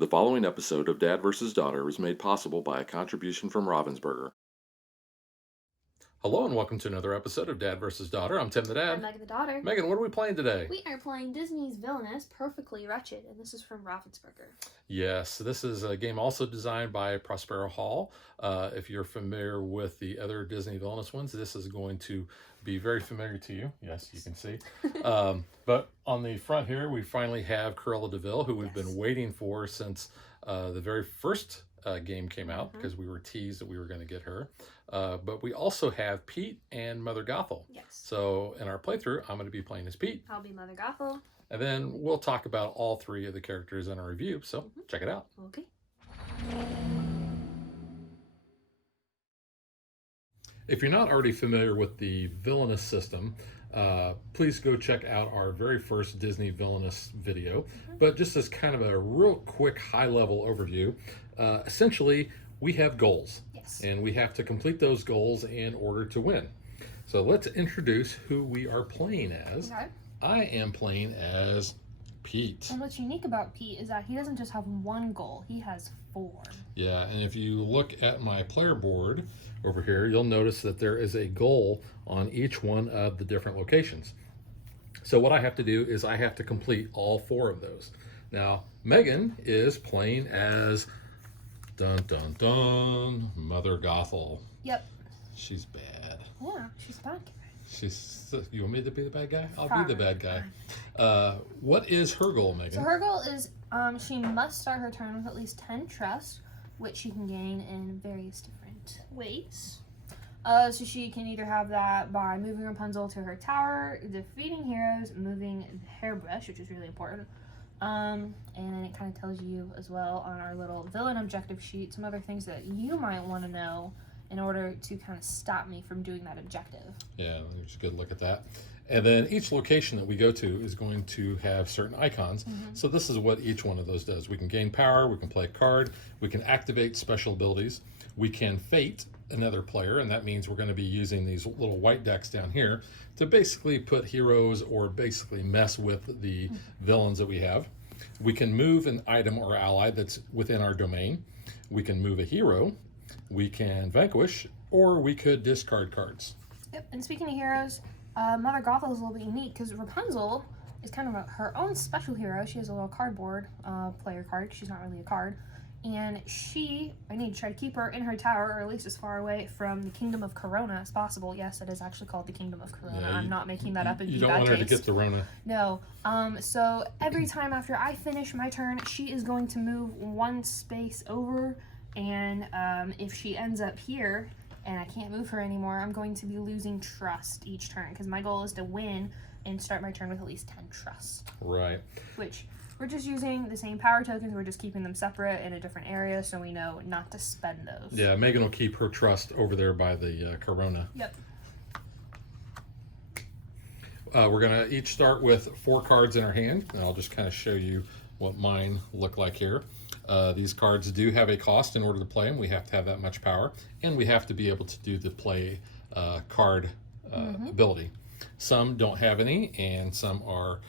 The following episode of Dad vs. Daughter was made possible by a contribution from Ravensburger. Hello and welcome to another episode of Dad vs. Daughter. I'm Tim the Dad. I'm Megan the daughter. Megan, what are we playing today? We are playing Disney's Villainous, Perfectly Wretched, and this is from Ravensburger. Yes, this is a game also designed by Prospero Hall. If you're familiar with the other Disney Villainous ones, this is going to be very familiar to you. Yes, you can see. But on the front here, we finally have Cruella de Vil, who we've been waiting for since the very first game came out, because we were teased that we were going to get her. But we also have Pete and Mother Gothel. Yes. So in our playthrough, I'm going to be playing as Pete. I'll be Mother Gothel. And then we'll talk about all three of the characters in our review. So check it out. Okay. If you're not already familiar with the Villainous system, please go check out our very first Disney Villainous video. But just as kind of a real quick high-level overview, essentially we have goals. Yes. And we have to complete those goals in order to win. So let's introduce who we are playing as. Okay. I am playing as Pete. And what's unique about Pete is that he doesn't just have one goal, he has 4. Yeah, and if you look at my player board over here, you'll notice that there is a goal on each one of the different locations. So what I have to do is I have to complete all 4 of those. Now, Megan is playing as dun dun dun Mother Gothel. Yep. She's bad. Yeah, she's a bad guy. You want me to be the bad guy? I'll Fine. be the bad guy. What is her goal, Megan? So her goal is she must start her turn with at least 10 trust, which she can gain in various different ways. So she can either have that by moving Rapunzel to her tower, defeating heroes, moving the hairbrush, which is really important. And then it kind of tells you as well on our little villain objective sheet some other things that you might want to know in order to kind of stop me from doing that objective. Yeah, there's a good look at that. And then each location that we go to is going to have certain icons. So this is what each one of those does. We can gain power, we can play a card, we can activate special abilities, we can fate another player, and that means we're going to be using these little white decks down here to basically put heroes or basically mess with the villains that we have. We can move an item or ally that's within our domain. We can move a hero. We can vanquish, or we could discard cards. Yep, and speaking of heroes, Mother Gothel is a little bit unique because Rapunzel is kind of her own special hero. She has a little cardboard player card. She's not really a card. And I need to try to keep her in her tower, or at least as far away from the Kingdom of Corona as possible. Yes, it is actually called the Kingdom of Corona. Yeah, I'm not making that up in You bad don't want her to taste. get the Rona. No. So every time after I finish my turn, she is going to move 1 space over. And if she ends up here and I can't move her anymore, I'm going to be losing trust each turn, because my goal is to win and start my turn with at least 10 trust. Right. Which we're just using the same power tokens, we're just keeping them separate in a different area so we know not to spend those. Yeah, Megan will keep her trust over there by the Corona. Yep. We're going to each start with 4 cards in our hand, and I'll just kind of show you what mine look like here. These cards do have a cost in order to play them. We have to have that much power, and we have to be able to do the play card ability. Some don't have any, and some are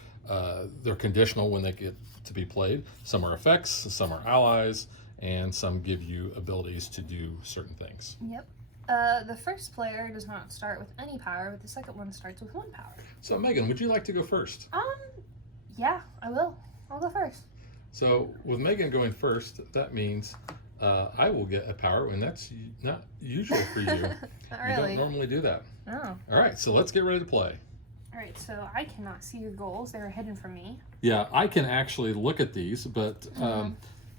they're conditional when they get to be played. Some are effects, some are allies, and some give you abilities to do certain things. Yep. The first player does not start with any power, but the second one starts with 1 power. So Megan, would you like to go first? Yeah, I will. I'll go first. So with Megan going first, that means I will get a power, and that's not usual for you. Not You really. don't normally do that. Oh. All right, so let's get ready to play. All right, so I cannot see your goals. They're hidden from me. Yeah, I can actually look at these, but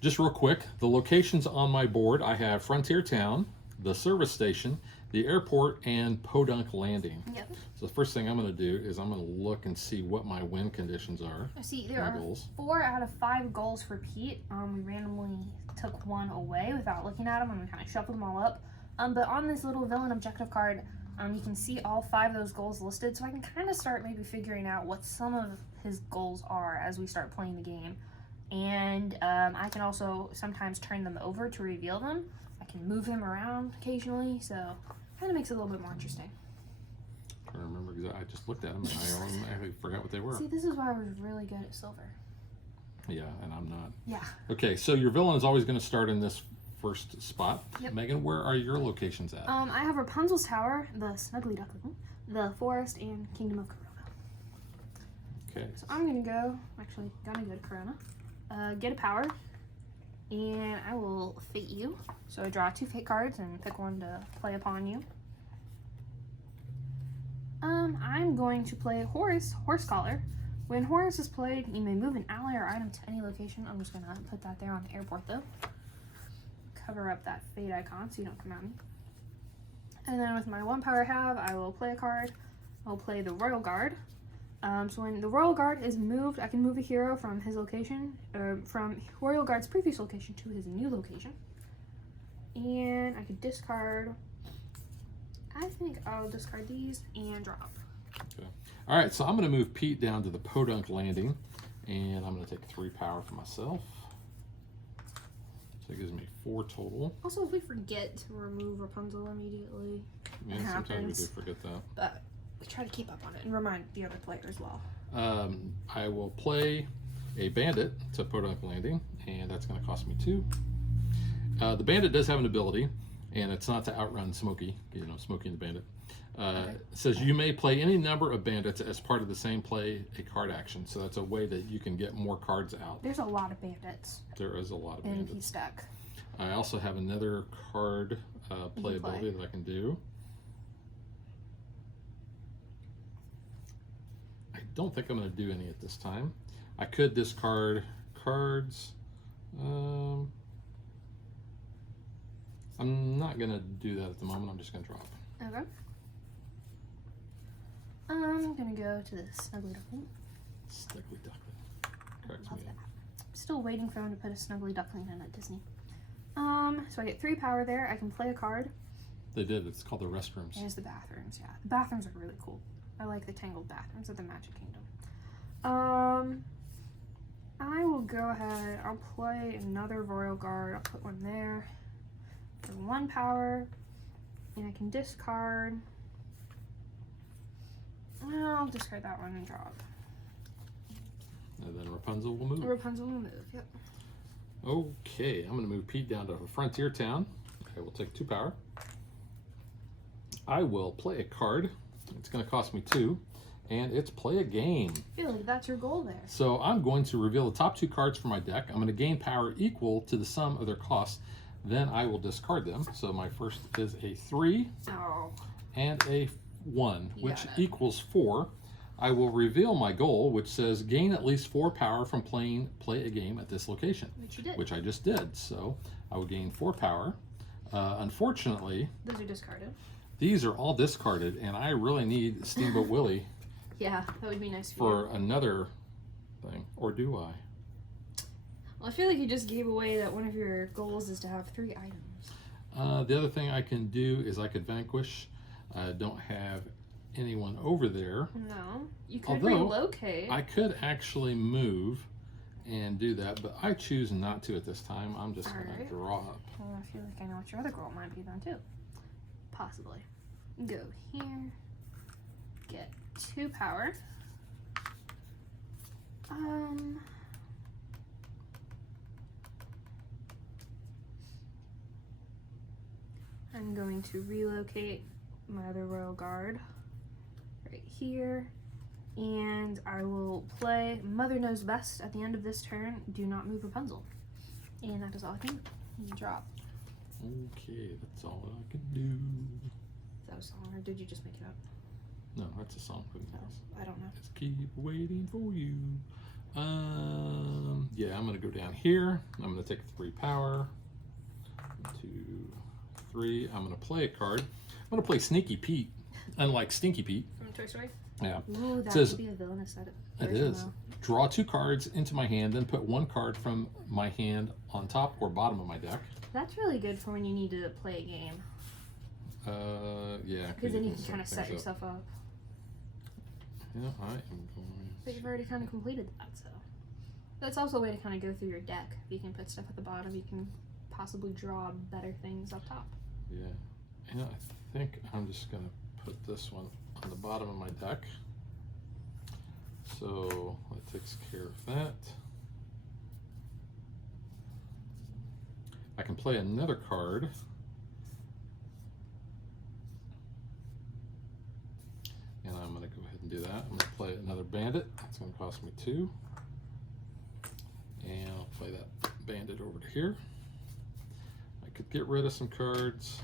just real quick, the locations on my board, I have Frontier Town, the service station, the airport, and Podunk Landing. Yep. So the first thing I'm going to do is I'm going to look and see what my win conditions are. I see there My are goals. 4 out of 5 goals for Pete. We randomly took 1 away without looking at them, and we kind of shuffled them all up. But on this little villain objective card, you can see all 5 of those goals listed, so I can kind of start maybe figuring out what some of his goals are as we start playing the game. And I can also sometimes turn them over to reveal them. I can move them around occasionally, so kind of makes it a little bit more interesting. I remember because I just looked at them and I forgot what they were. See, this is why we're really good at silver. Yeah, and I'm not. Yeah. Okay, so your villain is always going to start in this first spot. Yep. Megan, where are your locations at? I have Rapunzel's Tower, the Snuggly Duckling, the Forest, and Kingdom of Corona. Okay. So I'm gonna go to Corona, get a power, and I will fate you. So I draw 2 fate cards and pick one to play upon you. I'm going to play Horse Collar. When Horse is played, you may move an ally or item to any location. I'm just gonna put that there on the airport though. Cover up that fate icon so you don't come at me. And then with my 1 power I have, I will play a card. I'll play the Royal Guard. So when the Royal Guard is moved, I can move a hero from his location, from Royal Guard's previous location to his new location. And I could discard, I think I'll discard these and drop. Okay. All right, so I'm going to move Pete down to the Podunk Landing, and I'm going to take 3 power for myself. So it gives me 4 total. Also, if we forget to remove Rapunzel immediately, Yeah, it sometimes happens. we do forget that. But we try to keep up on it and remind the other player as well. I will play a bandit to Podunk Landing, and that's going to cost me 2. The bandit does have an ability, and it's not to outrun Smokey, Smokey and the bandit. It says you may play any number of bandits as part of the same play a card action. So that's a way that you can get more cards out. There's a lot of bandits There is a lot of in bandits. Pete's deck. I also have another card playability that I can do. I don't think I'm going to do any at this time. I could discard cards. I'm not going to do that at the moment. I'm just going to drop. Okay. I'm gonna go to the Snuggly Duckling. Snuggly Duckling. Cracks Love me that. up. I'm still waiting for them to put a Snuggly Duckling in at Disney. So I get 3 power there. I can play a card. They did. It's called the restrooms. There's the bathrooms. Yeah, the bathrooms are really cool. I like the tangled bathrooms of the Magic Kingdom. I will go ahead. I'll play another Royal Guard. I'll put one there for 1 power, and I can discard. I'll discard that one and drop. And then Rapunzel will move. Rapunzel will move. Yep. Okay, I'm going to move Pete down to a frontier town. I will take 2 power. I will play a card. It's going to cost me 2, and it's play a game. I feel like that's your goal there. So I'm going to reveal the top 2 cards from my deck. I'm going to gain power equal to the sum of their costs. Then I will discard them. So my first is a 3 and a 1, which equals 4. I will reveal my goal, which says gain at least 4 power from play a game at this location. Which you did. Which I just did. So I will gain 4 power. Unfortunately, Those are discarded. these are all discarded, and I really need Steamboat Willie Yeah, that would be nice for another thing. Or do I? Well, I feel like you just gave away that one of your goals is to have 3 items. The other thing I can do is I could vanquish. I don't have anyone over there. No, you could Although, relocate. I could actually move and do that, but I choose not to at this time. I'm just going to drop. Well, I feel like I know what your other goal might be then too. Possibly. Go here. Get 2 power. I'm going to relocate my other Royal Guard right here, and I will play Mother Knows Best at the end of this turn. Do not move Rapunzel, and that is all I can do. You drop. Okay, that's all I can do. Is that a song, or did you just make it up? No, that's a song for the house. I don't know. Just keep waiting for you. Yeah, I'm gonna go down here. I'm gonna take 3 power. 1, 2, 3. I'm gonna play a card. I'm gonna play Sneaky Pete, unlike Stinky Pete. From Toy Story? Yeah. Ooh, that Says- could be a villainous edit. It is. Draw 2 cards into my hand, then put 1 card from my hand on top or bottom of my deck. That's really good for when you need to play a game. Yeah. Because then you can set kind of set things up. yourself up. Yeah, I am going. But you've already kind of completed that, so. That's also a way to kind of go through your deck. If you can put stuff at the bottom, you can possibly draw better things up top. Yeah. And I think I'm just going to put this one on the bottom of my deck. So that takes care of that. I can play another card. And I'm going to go ahead and do that. I'm going to play another bandit. That's going to cost me 2. And I'll play that bandit over to here. I could get rid of some cards,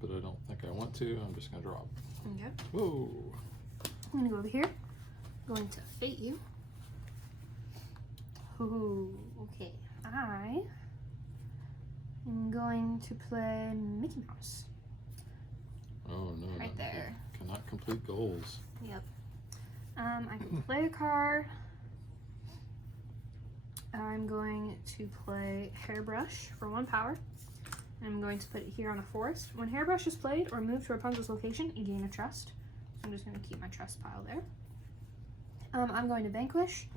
but I don't think I want to. I'm just going to draw. Okay. Whoa. I'm going to go over here. I'm going to fate you. Ooh, okay. I am going to play Mickey Mouse. Oh no! Right there. Cannot complete goals. Yep. I can play a card. I'm going to play Hairbrush for 1 power. I'm going to put it here on the forest. When Hairbrush is played or moved to Rapunzel's location, you gain a trust. I'm just going to keep my trust pile there. I'm going to Vanquish.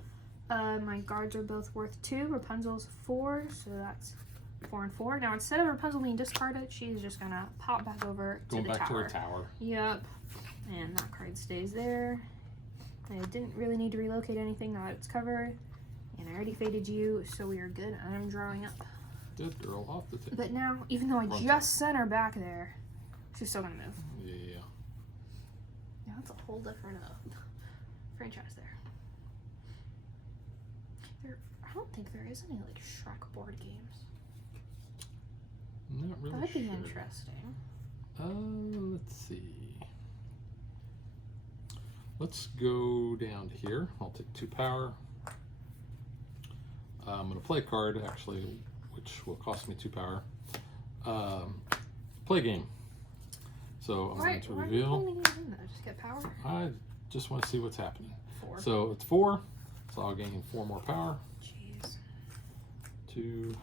My guards are both worth 2. Rapunzel's 4, so that's 4 and 4. Now instead of Rapunzel being discarded, she's just going to pop back over to Going the back tower. to her tower. Yep. And that card stays there. I didn't really need to relocate anything now that it's covered. And I already faded you, so we are good. I'm drawing up. Good girl, off the table. But now, even though I just sent her back there, she's still gonna move. Yeah. Now that's a whole different franchise there. I don't think there is any like Shrek board games. Not really That'd be sure. interesting. Let's see. Let's go down to here. I'll take 2 power. I'm going to play a card, actually, which will cost me 2 power. Play game. So I'm going to reveal. Why are you playing that? Just get power? I just want to see what's happening. 4. So it's 4. So I'll gain 4 more power. Jeez. 2.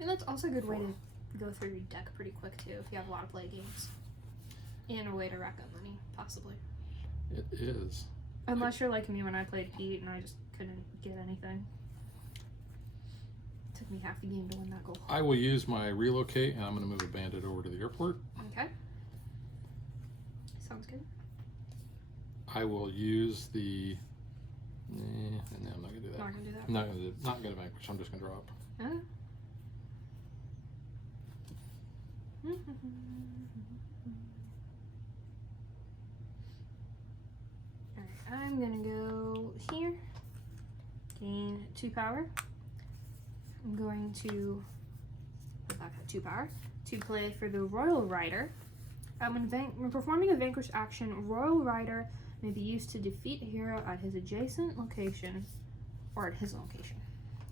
And that's also a good way to go through your deck pretty quick too, if you have a lot of play games. And a way to rack up money, possibly. It is. Unless you're like me when I played Pete and I just couldn't get anything. Took me half the game to win that goal. I will use my relocate, and I'm going to move a bandit over to the airport. Okay. Sounds good. I will use the. No, I'm not going to do that. Not gonna do that. I'm not going to vanquish. I'm just going to draw up. Okay. Alright, I'm gonna go here. Gain 2 power. I'm going to put back at 2 power to play for the Royal Rider. When performing a vanquish action, Royal Rider may be used to defeat a hero at his adjacent location or at his location.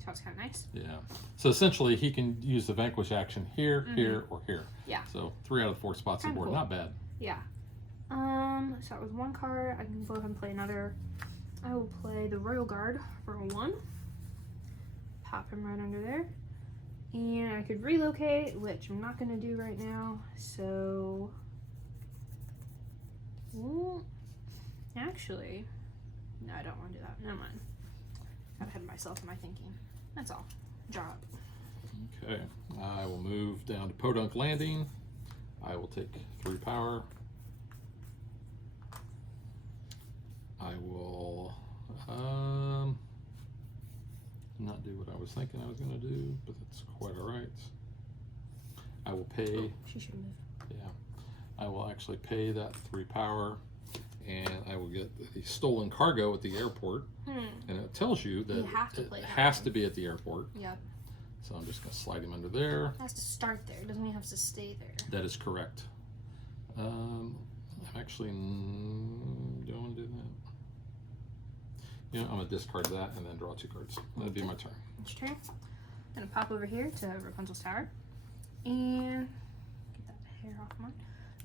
So that's kind of nice. Yeah. So essentially, he can use the vanquish action here, here, or here. Yeah. So 3 out of the 4 spots on the board. Cool. Not bad. Yeah. So that was 1 card. I can go ahead and play another. I will play the Royal Guard for 1. Pop him right under there. And I could relocate, which I'm not going to do right now. So, actually, no, I don't want to do that. Never mind. Got ahead of myself in my thinking. That's all. Draw up. Okay. I will move down to Podunk Landing. I will take 3 power. I will not do what I was thinking I was going to do, but that's quite all right. I will pay. Oh, she should move. Yeah. I will actually pay that 3 power, and I will get the stolen cargo at the airport. And it tells you that You have to it play that has one. to be at the airport. Yep. So I'm just going to slide him under there. It has to start there. It doesn't even have to stay there. That is correct. I'm actually do I want to do that? You know, I'm going to discard that and then draw 2 cards. That'd be my turn. It's your turn. I'm gonna pop over here to Rapunzel's tower and get that hair off mine.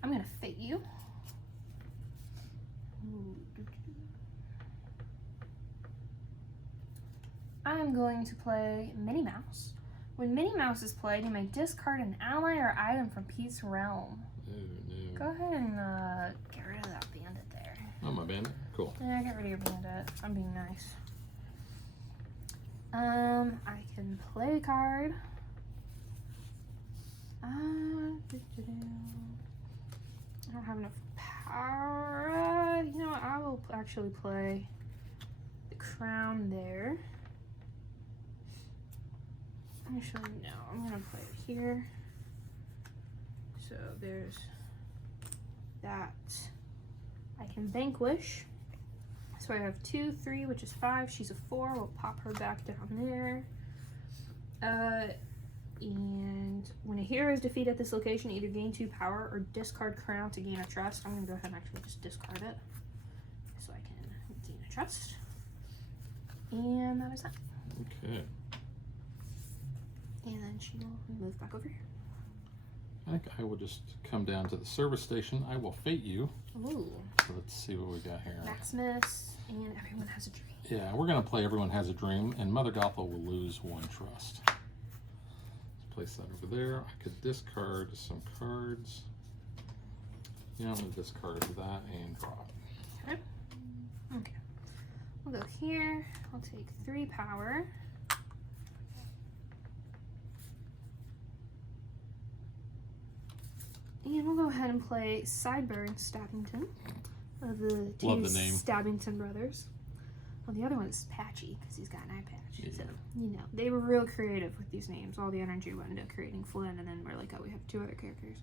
I'm gonna fate you. I'm going to play Minnie Mouse. When Minnie Mouse is played, you may discard an ally or item from Pete's realm. No. Go ahead and get rid of that bandit there. Oh, my bandit. Cool. Yeah, get rid of your bandit. I'm being nice. I can play a card. I don't have enough power. You know what? I will actually play the crown there. Actually, no. I'm gonna play it here. So there's that. I can vanquish. So I have 2, 3, which is 5. She's a 4. We'll pop her back down there. And when a hero is defeated at this location, either gain 2 power or discard crown to gain a trust. I'm gonna go ahead and actually just discard it so I can gain a trust. And that is that. Okay. And then she will move back over here. I think I will just come down to the service station. I will fate you. Ooh. So let's see what we got here. Maximus and Everyone Has a Dream. Yeah, we're going to play Everyone Has a Dream, and Mother Gothel will lose 1 trust. Let's place that over there. I could discard some cards. Yeah, I'm going to discard that and draw it. Okay. Okay. We'll go here. I'll take 3 power. And we'll go ahead and play Sideburn Stabbington of the 2 Love the name. Stabbington brothers. Well, the other one is Patchy because he's got an eye patch. Yeah. So, you know, they were real creative with these names. All the energy went into creating Flynn, and then we're like, oh, we have 2 other characters.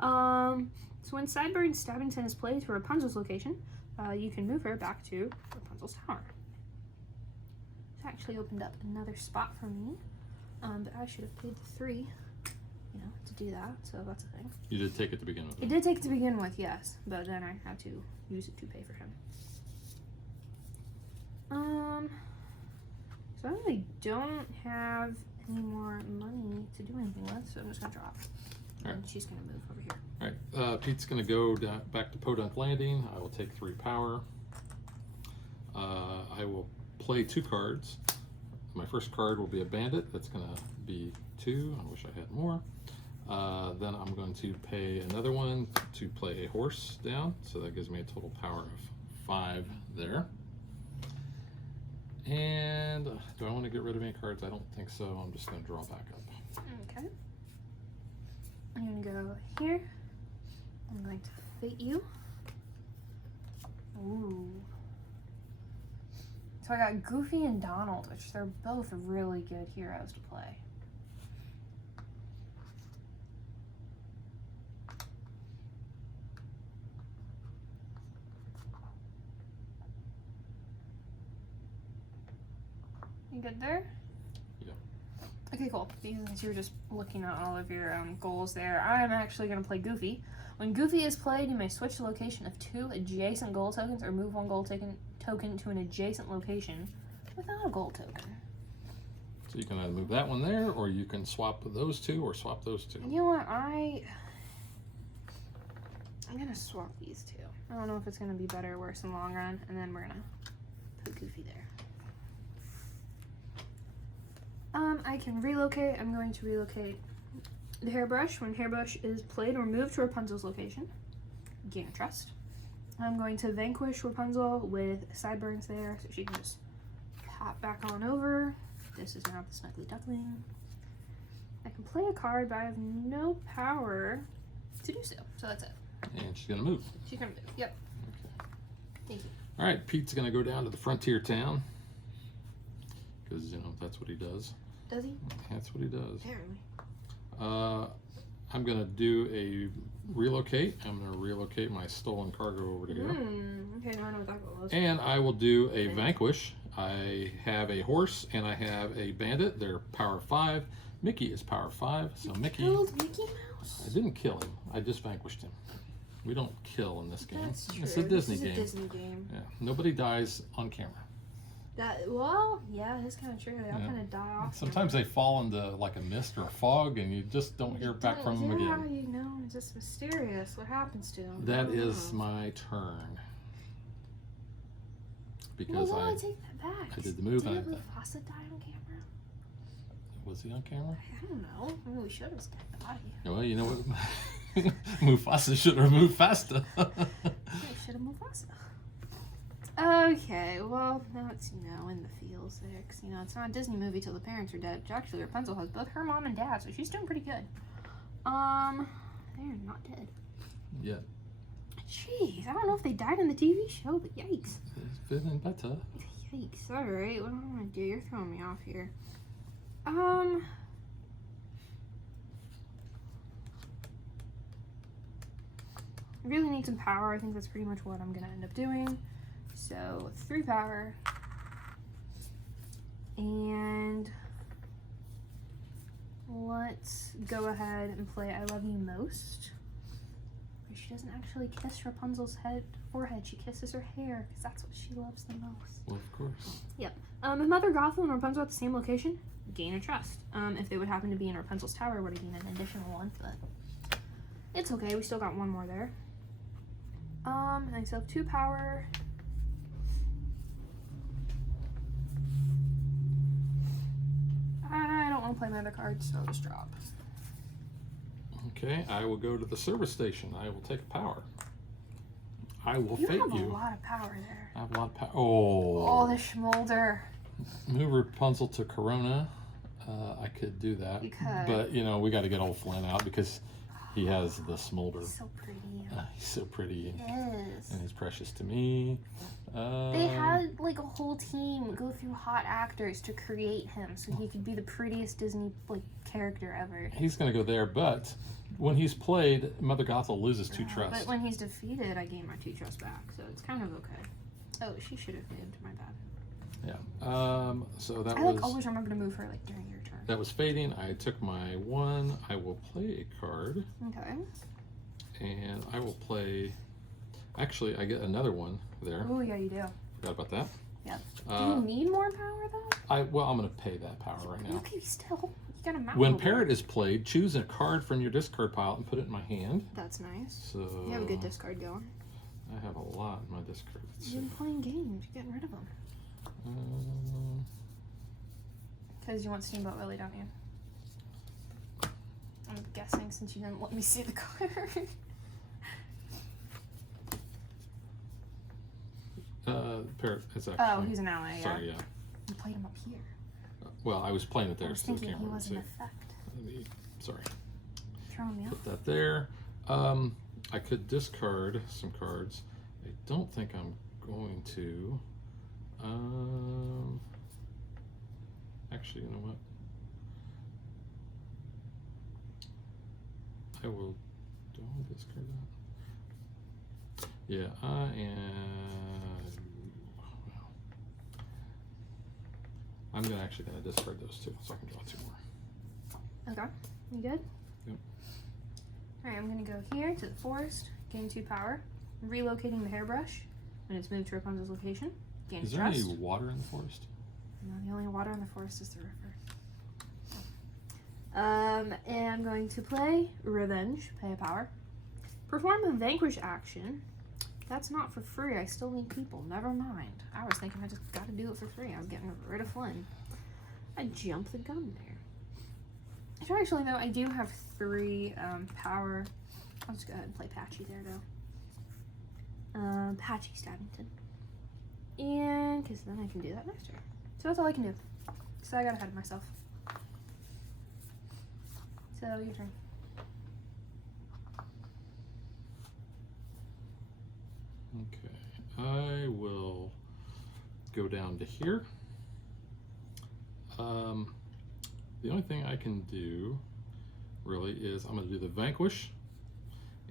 So when Sideburn Stabbington is played to Rapunzel's location, you can move her back to Rapunzel's tower. This actually opened up another spot for me, but I should have paid the 3. You know, to do that, so that's a thing. You did take it to begin with. It did take it to begin with, yes, but then I had to use it to pay for him. So I really don't have any more money to do anything with, so I'm just gonna drop. Alright. And she's gonna move over here. Alright, Pete's going to go back to Podunk Landing. I will take 3 power. I will play 2 cards. My first card will be a bandit. That's going to be 2. I wish I had more. Then I'm going to pay another one to play a horse down. So that gives me a total power of 5 there. And do I want to get rid of any cards? I don't think so. I'm just going to draw back up. Okay. I'm gonna go here. I'm going to fate you. Ooh. So I got Goofy and Donald, which they're both really good heroes to play. You good there? Yeah. Okay, cool. Because you're just looking at all of your goals there. I'm actually going to play Goofy. When Goofy is played, you may switch the location of 2 adjacent goal tokens or move 1 goal token to an adjacent location without a goal token. So you can either move that one there, or you can swap those 2 or swap those 2. You know what? I'm going to swap these 2. I don't know if it's going to be better or worse in the long run, and then we're going to put Goofy there. I can relocate. I'm going to relocate the hairbrush. When hairbrush is played or moved to Rapunzel's location, gain a trust. I'm going to vanquish Rapunzel with sideburns there, so she can just pop back on over. This is now the Snuggly Duckling. I can play a card, but I have no power to do so. So that's it. And she's going to move. She's gonna move. Yep. Okay. Thank you. All right, Pete's going to go down to the frontier town. Because, you know, that's what he does. Does he? That's what he does. Apparently. I'm going to do a relocate. I'm going to relocate my stolen cargo over to here. Okay, now I know what that was. And I will do a vanquish. I have a horse and I have a bandit. They're power 5. Mickey is power 5. So You Mickey... killed Mickey Mouse? I didn't kill him. I just vanquished him. We don't kill in this game. That's true. It's a Disney This is game. a Disney game. Yeah. Nobody dies on camera. Well, yeah, it's kind of true. They all Yeah. kind of die off. Sometimes they fall into like a mist or a fog and you just don't hear back from them Yeah, again. you know, it's just mysterious what happens to them. That is my turn. Because well, I take that back. I did the move and I Did thought- Mufasa die on camera? was he on camera? I don't know. Maybe we should have scared the body. Well, you know what? Mufasa should have moved faster. We should have Mufasa. Okay, well, now it's, you know, in the feels there. 'Cause, you know, it's not a Disney movie till the parents are dead. Which actually, Rapunzel has both her mom and dad, so she's doing pretty good. They're not dead. Yeah. Jeez, I don't know if they died in the TV show, but yikes. It's feeling better. Yikes. Alright, what am I gonna do? You're throwing me off here. really need some power. I think that's pretty much what I'm gonna end up doing. So 3 power. And let's go ahead and play I Love You Most. She doesn't actually kiss Rapunzel's forehead. She kisses her hair because that's what she loves the most. Well, of course. Yep. If Mother Gothel and Rapunzel at the same location, gain a trust. If they would happen to be in Rapunzel's tower, would have gained an additional one, but it's okay. We still got one more there. And I still have 2 power. I don't want to play my other cards, so I'll just drop. Okay, I will go to the service station. I will take a power. I will fate You have you. a lot of power there. I have a lot of power. Oh. Oh, the Schmolder. Move Rapunzel to Corona. I could do that. You could. But, you know, we got to get old Flynn out because he has the smolder. He's so pretty. He's so pretty. He is. And he's precious to me. They had like a whole team go through hot actors to create him so he could be the prettiest Disney like character ever. He's going to go there, but when he's played, Mother Gothel loses 2 trust. But when he's defeated, I gain my 2 trust back, so it's kind of okay. Oh, she should have moved. My bad. Yeah. So that I was. like always remember to move her like during your turn. That was fading. I took my 1. I will play a card. Okay. And I will play. Actually, I get another one there. Oh yeah, you do. Forgot about that. Yep. Do you need more power though? Well, I'm going to pay that power right now. Okay, still. You got a mount. When Parrot is played, choose a card from your discard pile and put it in my hand. That's nice. So You have a good discard going. I have a lot in my discard. Let's You've been see. playing games. You're getting rid of them. Because you want Steamboat Willie, don't you? I'm guessing since you didn't let me see the card. Parrot is actually. Oh, he's an ally, yeah. Sorry, yeah. You played him up here. Well, I was playing it there, I was so the thinking he camera would was see. an effect. Sorry. Throwing me off. Put that there. I could discard some cards. I don't think I'm going to. Actually, you know what? I will. Do I want to discard that? Yeah, I am. Well, I'm actually going to discard those 2, so I can draw 2 more. Okay. You good? Yep. Alright, I'm going to go here to the forest, gain 2 power, relocating the hairbrush when it's moved to Rapunzel's location, gain Is there trust. any water in the forest? No, the only water in the forest is the river. And I'm going to play Revenge, pay a power. Perform a Vanquish action. That's not for free. I still need people. Never mind. I was thinking I just got to do it for free. I was getting rid of Flynn. I jumped the gun there. So actually, though, I do have 3 power. I'll just go ahead and play Patchy there, though. Patchy Stabbington. And, because then I can do that next turn. So that's all I can do. So I got ahead of myself. So, your turn. Okay, I will go down to here. The only thing I can do really is I'm going to do the Vanquish,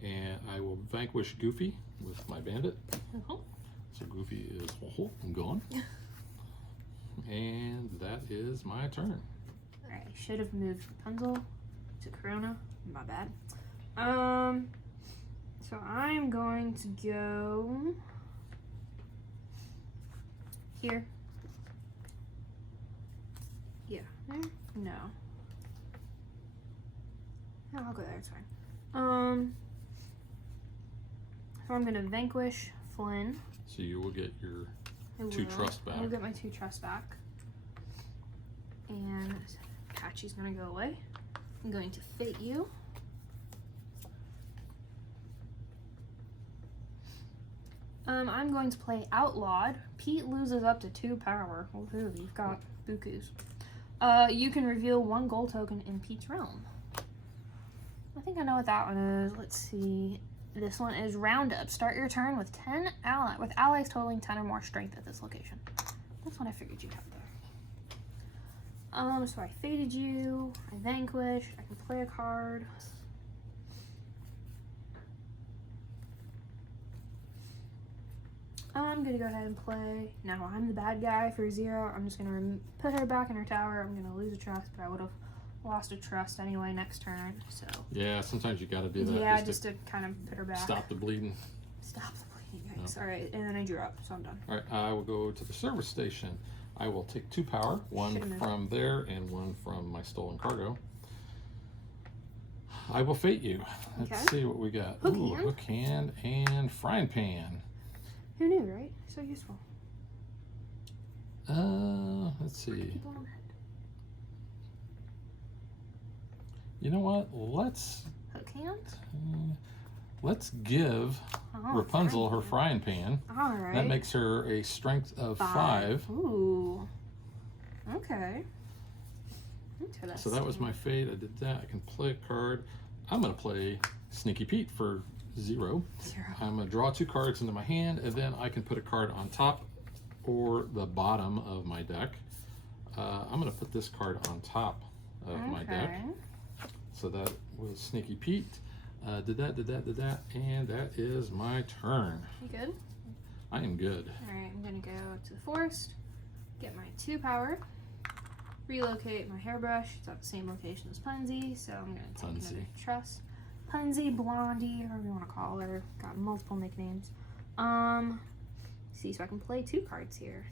and I will vanquish Goofy with my bandit. Uh-huh. So Goofy is gone. And that is my turn. Alright, I should have moved Rapunzel to Corona. My bad. So I'm going to go here. Yeah. There? No. No, I'll go there, it's fine. So I'm gonna vanquish Flynn. So you will get your I 2 will. trust back. I'll get my 2 trust back. And Patchy's gonna go away. I'm going to fate you. I'm going to play Outlawed. Pete loses up to 2 power. Woohoo, you've got bukus. You can reveal 1 gold token in Pete's realm. I think I know what that one is. Let's see. This one is Roundup. Start your turn with 10 allies totaling 10 or more strength at this location. That's what I figured you'd have there. So I fated you. I vanquish. I can play a card. I'm gonna go ahead and play. Now I'm the bad guy for 0. I'm just gonna put her back in her tower. I'm gonna lose a trust, but I would have lost a trust anyway next turn. So Yeah, sometimes you got to do that. yeah, just to kind of put her back. Stop the bleeding. Stop the bleeding. Yikes. All right, and then I drew up, so I'm done. All right, I will go to the service station. I will take 2 power, 1 Should've moved. from there and 1 from my stolen cargo. I will fate you. Let's Okay. see what we got. Hook Ooh, hand. hook hand and frying pan. Who knew, right? So useful. Let's see. People on that. You know what? Let's give Oh, Rapunzel her frying pan. All right. That makes her a strength of 5. Ooh. Okay. So that was my fate. I did that. I can play a card. I'm going to play Sneaky Pete for 0. 0. I'm going to draw 2 cards into my hand, and then I can put a card on top or the bottom of my deck. I'm going to put this card on top of my deck. So that was Sneaky Pete. Did that, and that is my turn. You good? I am good. All right, I'm gonna go to the forest, get my 2 power, relocate my hairbrush. It's at the same location as Punsy, so I'm gonna take another trust. Punsy, Blondie, whatever you want to call her. Got multiple nicknames. See, so I can play 2 cards here.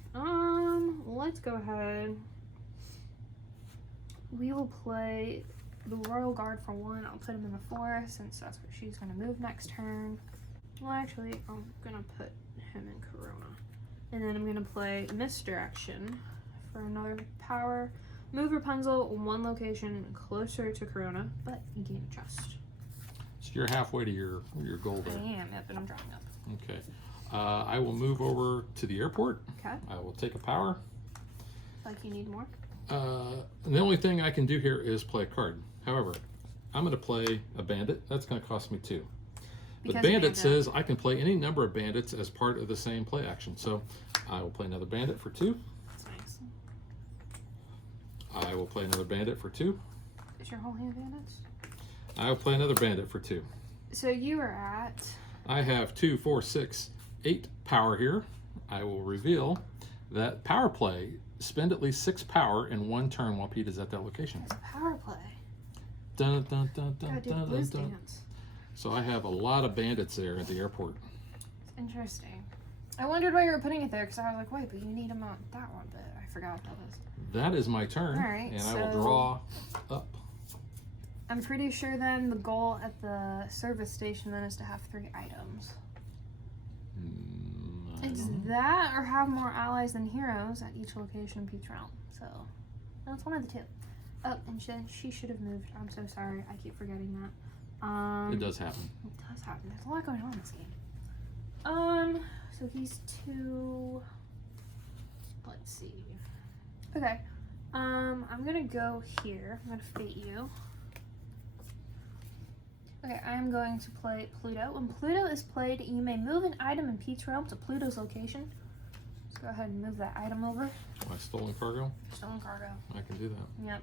Let's go ahead. We will play the Royal Guard for 1. I'll put him in the forest since that's where she's gonna move next turn. Well, actually, I'm gonna put him in Corona. And then I'm gonna play Misdirection for another power. Move Rapunzel 1 location closer to Corona, but you gain a trust. So you're halfway to your goal I there. am, yep, and I'm drawing up. Okay. I will move over to the airport. Okay. I will take a power. Like you need more? And the only thing I can do here is play a card. However, I'm going to play a bandit. That's going to cost me 2. But Because bandit says I can play any number of bandits as part of the same play action. So I will play another bandit for 2. That's nice. I will play another bandit for 2. Is your whole hand bandits? I will play another bandit for 2. So you are at... I have 2, 4, 6, 8 power here. I will reveal that power play. Spend at least 6 power in 1 turn while Pete is at that location. It's a power play. Dun, dun, dun, dun, Gotta do dun, blues dun. dance. So I have a lot of bandits there at the airport. It's interesting. I wondered why you were putting it there, because I was like, wait, but you need them on that one, but I forgot what that was. That is my turn. All right, and I so- will draw up. I'm pretty sure then the goal at the service station then is to have 3 items. I It's don't know. that or have more allies than heroes at each location in Pete's realm. So, that's one of the 2. Oh, and she should have moved. I'm so sorry. I keep forgetting that. It does happen. It does happen. There's a lot going on in this game. So he's 2. Let's see. Okay. I'm gonna go here. I'm gonna fate you. Okay, I am going to play Pluto. When Pluto is played, you may move an item in Pete's realm to Pluto's location. Let's go ahead and move that item over. My stolen cargo. Stolen cargo. I can do that. Yep.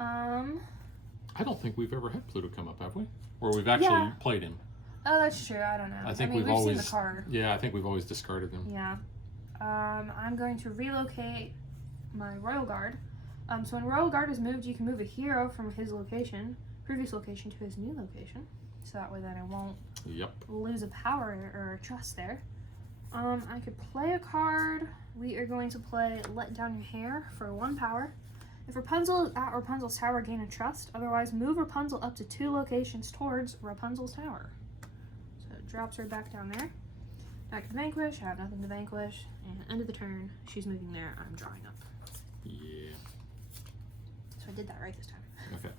I don't think we've ever had Pluto come up, have we? Or we've actually played him. Oh, that's true. I don't know. I think mean, we've we've always seen the card. Yeah, I think we've always discarded him. Yeah. I'm going to relocate my Royal Guard. So when Royal Guard is moved, you can move a hero from his previous location to his new location. So that way then I won't Yep. lose a power or a trust there. I could play a card. We are going to play Let Down Your Hair for 1 power. If Rapunzel is at Rapunzel's tower, gain a trust. Otherwise, move Rapunzel up to 2 locations towards Rapunzel's tower. So it drops her back down there. Back to Vanquish. I have nothing to vanquish. And end of the turn, she's moving there. I'm drawing up. Yeah. So I did that right this time. Okay.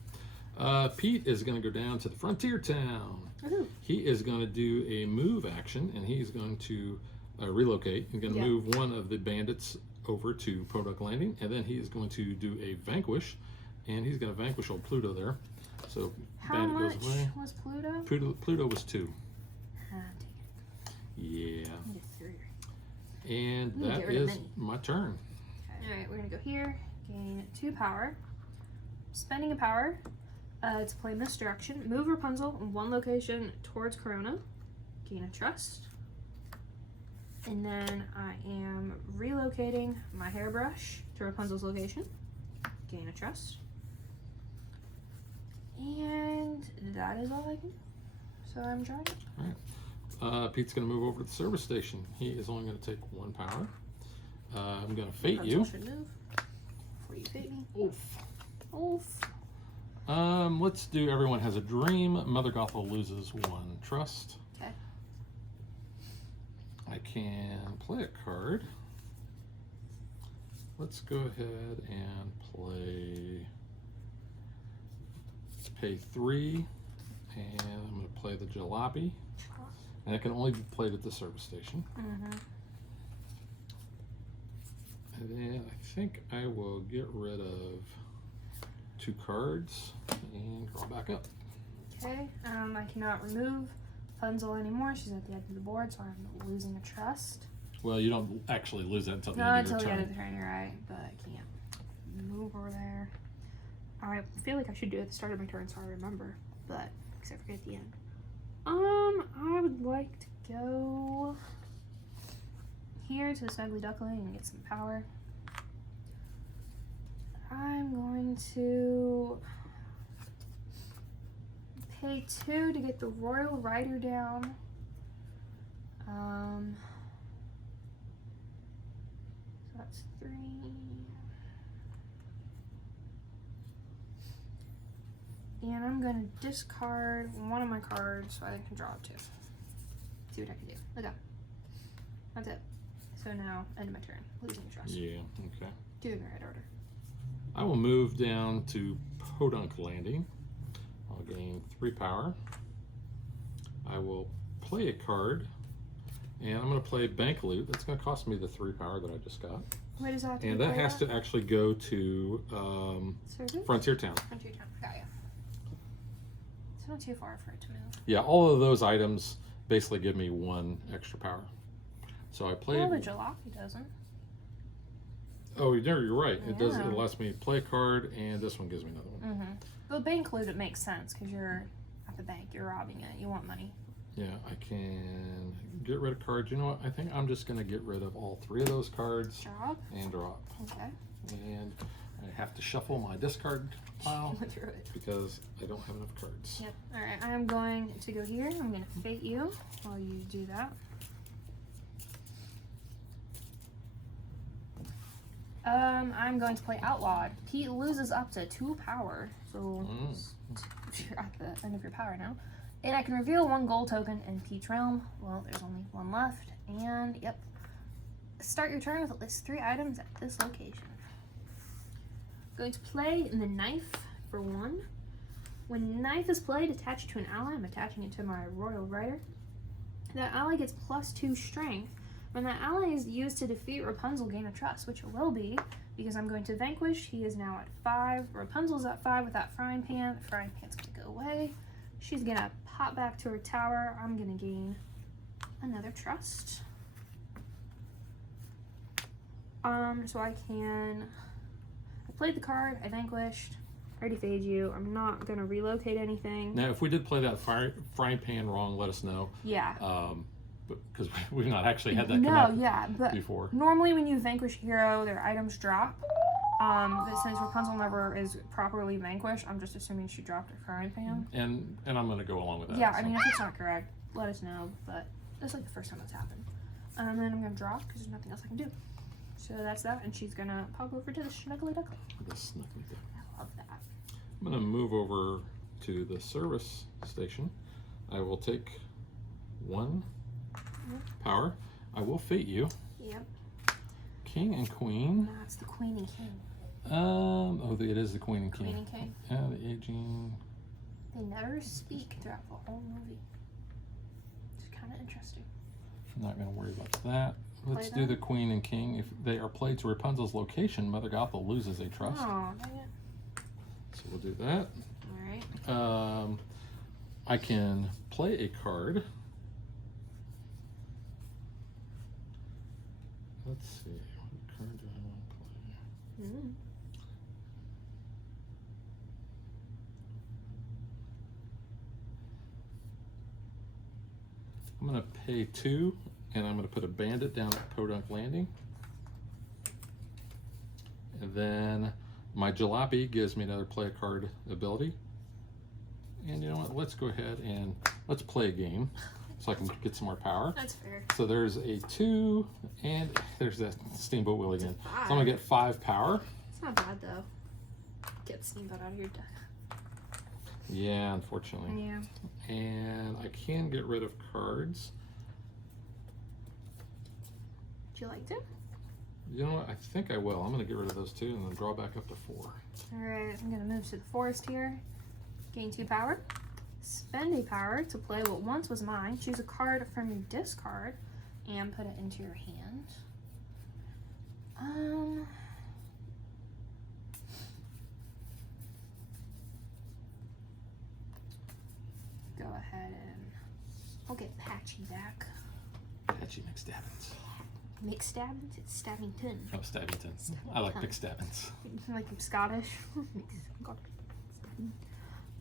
Pete is going to go down to the frontier town. Woohoo. He is going to do a move action, and he's going to relocate. He's going to move one of the bandits over to Podunk Landing, and then he is going to do a vanquish, and he's going to vanquish old Pluto there. So How bandit much goes away. was Pluto? Pluto was 2. Take it. Yeah. I need a 3. And Ooh, that get rid of is many. my turn. Okay. Alright, we're going to go here. Gain 2 power. Spending a power to play Misdirection. Move Rapunzel in 1 location towards Corona. Gain a trust. And then I am relocating my hairbrush to Rapunzel's location. Gain a trust. And that is all I can do. So I'm trying it. All right. Pete's going to move over to the service station. He is only going to take 1 power. I'm going to fate you. Should move before you fate me. Oof. Oof. Let's do Everyone Has a Dream. Mother Gothel loses 1 trust. Okay. I can play a card. Let's go ahead and pay 3, and I'm going to play the jalopy, and it can only be played at the service station. Mm-hmm. And then I think I will get rid of 2 cards and draw back up. Okay. I cannot remove Rapunzel anymore. She's at the end of the board, so I'm losing a trust. Well, you don't actually lose that until the No, end of your until the turn. end of the turn, you're right, but I can't move over there. I feel like I should do it at the start of my turn so I remember, but because I forget at the end. I would like to go here to the Snuggly Duckling and get some power. I'm going to pay 2 to get the Royal Rider down. So that's 3. And I'm gonna discard 1 of my cards so I can draw 2. See what I can do. Okay. That's it. So now, end of my turn. Losing trust. Yeah, okay. Doing the right order. I will move down to Podunk Landing. I'll gain 3 power. I will play a card, and I'm going to play Bank Loot. That's going to cost me the 3 power that I just got. Where does that? And that has to actually go to Frontier Town. Frontier Town. Got ya. It's not too far for it to move. Yeah, all of those items basically give me 1 extra power. So I played. Well, the jalopy doesn't. Oh, you're right. It does. It Yeah. lets me play a card, and this one gives me another one. Mm-hmm. But bank loot, it makes sense because you're at the bank. You're robbing it. You want money. Yeah, I can get rid of cards. You know what? I think I'm just going to get rid of all 3 of those cards Job. and drop. Okay. And I have to shuffle my discard pile Go through it. because I don't have enough cards. Yep. All right. I'm going to go here. I'm going to fate you while you do that. I'm going to play Outlawed. Pete loses up to 2 power, so you're at the end of your power now. And I can reveal 1 gold token in Pete's realm. Well, there's only 1 left. And, yep. Start your turn with at least 3 items at this location. Going to play the knife for 1. When knife is played, attach it to an ally. I'm attaching it to my Royal Rider. That ally gets +2 strength. When that ally is used to defeat Rapunzel, gain a trust, which it will be, because I'm going to vanquish. He is now at 5. Rapunzel's at 5 with that frying pan. The frying pan's going to go away. She's going to pop back to her tower. I'm going to gain another trust. So I played the card. I vanquished. I already fade you. I'm not going to relocate anything. Now, if we did play that frying pan wrong, let us know. Yeah. Because we've not actually had that come up but before. Normally when you vanquish a hero, their items drop. But since Rapunzel never is properly vanquished, I'm just assuming she dropped her frying pan. And I'm going to go along with that. Yeah, so. I mean, if it's not correct, let us know. But it's like the first time that's happened. And then I'm going to draw because there's nothing else I can do. So that's that. And she's going to pop over to the Snuggly Duckling. The Snuggly Duck. I love that. I'm going to move over to the service station. I will take 1 power. I will fate you. Yep. King and Queen. No, it's the Queen and King. It is the Queen and King. Queen and King. Yeah, the aging. They never speak throughout the whole movie. It's kind of interesting. I'm not going to worry about that. Let's Play do that? the Queen and King. If they are played to Rapunzel's location, Mother Gothel loses a trust. Oh, dang it. So we'll do that. All right. I can play a card. Let's see. What card do I want to play? I'm going to pay 2 And I'm going to put a bandit down at Podunk Landing. And then my Jalopy gives me another play a card ability. And you know what? Let's go ahead and let's play a game so I can get some more power. That's fair. So there's a 2, and there's that Steamboat Willie again. So I'm going to get 5 power. It's not bad though. Get Steamboat out of your deck. Yeah, unfortunately. Yeah. And I can get rid of cards. Do you like to? You know what? I think I will. I'm going to get rid of those 2 and then draw back up to 4. Alright, I'm going to move to the forest here. Gain 2 power. Spend a power to play what once was mine. Choose a card from your discard and put it into your hand. Go ahead and I'll get Patchy back. Patchy McStabbins. McStabbins? It's Stabbington. Oh, Stabbington. I like McStabbins. Like I'm Scottish.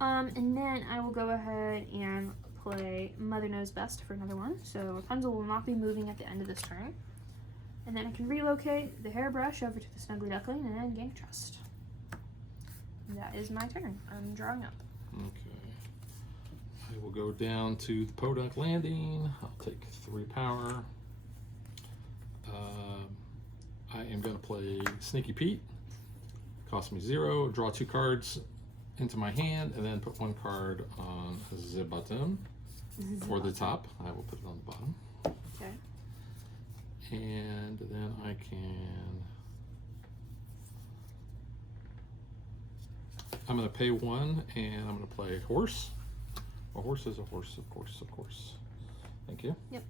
And then I will go ahead and play Mother Knows Best for another one. So Rapunzel will not be moving at the end of this turn. And then I can relocate the hairbrush over to the Snuggly Duckling and then gain trust. And that is my turn. I'm drawing up. Okay. I will go down to the Podunk Landing. I'll take 3 power. I am going to play Sneaky Pete. Cost me 0. Draw 2 cards into my hand and then put 1 card on the bottom or the top. I will put it on the bottom. Okay. And then I can. I'm going to pay 1 and I'm going to play horse. A horse is a horse, of course, of course. Thank you. Yep.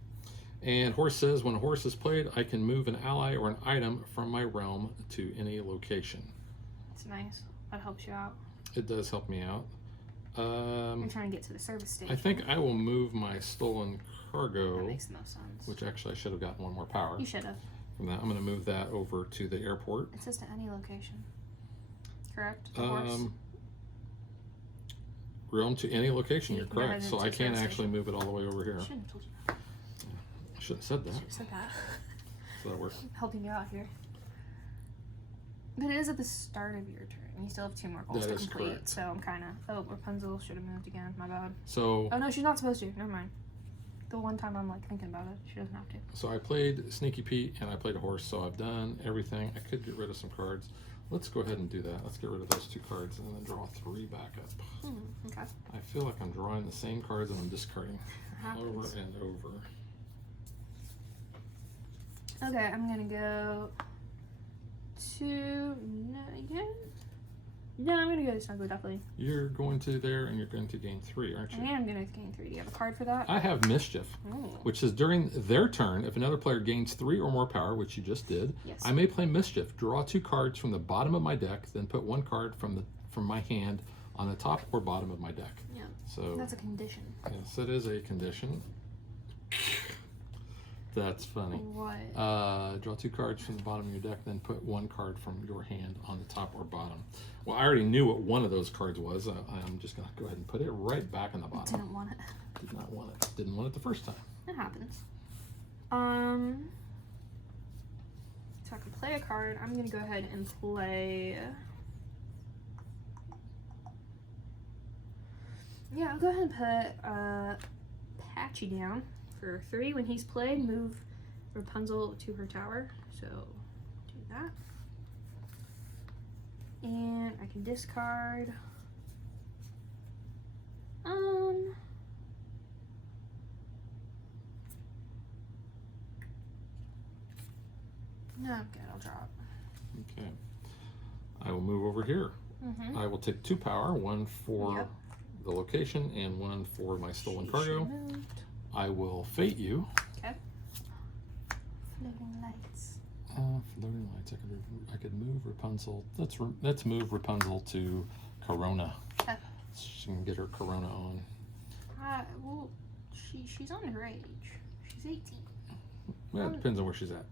And horse says when a horse is played, I can move an ally or an item from my realm to any location. That's nice. That helps you out. It does help me out. I'm trying to get to the service station. I think I will move my stolen cargo. That makes the most sense. Which actually I should have gotten 1 more power. You should have. From that, I'm going to move that over to the airport. It says to any location. Correct? The horse? Realm to any location, you're You can go correct. ahead So and I take can't service actually move it all the way over here. I shouldn't have told you that. I shouldn't have said that. Should have said that. So that works. Helping you out here. But it is at the start of your turn. You still have 2 more goals That to is complete. correct. So I'm kind of... Oh, Rapunzel should have moved again. My bad. So Oh, no, she's not supposed to. Never mind. The one time I'm, like, thinking about it, she doesn't have to. So I played Sneaky Pete and I played a horse. So I've done everything. I could get rid of some cards. Let's go ahead and do that. Let's get rid of those 2 cards and then draw 3 back up. Okay. I feel like I'm drawing the same cards and I'm discarding Happens. over and over. Okay, I'm gonna go to... No, again? No, I'm gonna go to Snuggly Duckling. You're going to there and you're going to gain 3, aren't you? I am gonna gain 3. Do you have a card for that? I have Mischief, which says during their turn, if another player gains 3 or more power, which you just did, Yes. I may play Mischief. Draw 2 cards from the bottom of my deck, then put 1 card from my hand on the top or bottom of my deck. Yeah. So That's a condition. yes, it is a condition. That's funny. What? Draw 2 cards from the bottom of your deck, then put 1 card from your hand on the top or bottom. Well, I already knew what one of those cards was. I'm just going to go ahead and put it right back on the bottom. Didn't want it. Did not want it. Didn't want it the first time. It happens. So I can play a card. I'm gonna go ahead and play. Yeah, I'll go ahead and put Patchy down for 3. When he's played, move Rapunzel to her tower. So do that. And I can discard. No, I'm good. I'll drop. Okay. I will move over here. Mm-hmm. I will take 2 power, 1 for Yep. the location and 1 for my stolen She cargo. moved. I will fate you. Okay. Floating lights. Floating lights. I could move Rapunzel. Let's move Rapunzel to Corona. Okay. She can get her Corona on. Well, she's underage. She's 18. Well, it depends on where she's at.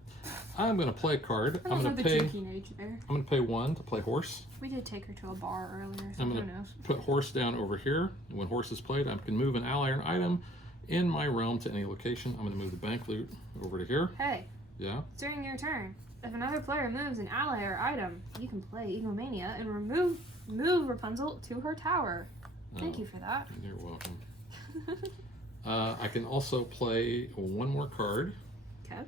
I'm gonna play a card. I I'm don't know gonna the pay. drinking age there. I'm gonna pay 1 to play horse. We did take her to a bar earlier, so I'm who gonna knows? put horse down over here. When horse is played, I can move an ally or an item in my realm to any location. I'm going to move the bank loot over to here. Hey, Yeah. during your turn, if another player moves an ally or item, you can play Egomania and move Rapunzel to her tower. Thank you for that. You're welcome. I can also play one more card. Okay.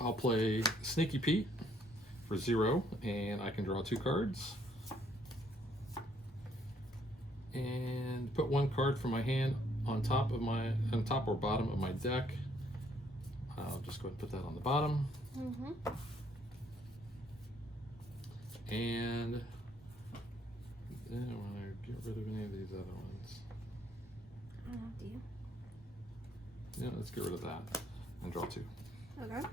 I'll play Sneaky Pete for 0, and I can draw 2 cards. And put 1 card from my hand on top or bottom of my deck. I'll just go ahead and put that on the bottom. Mm-hmm. And I don't want to get rid of any of these other ones. I don't know, do you? Yeah, let's get rid of that and draw 2. Okay.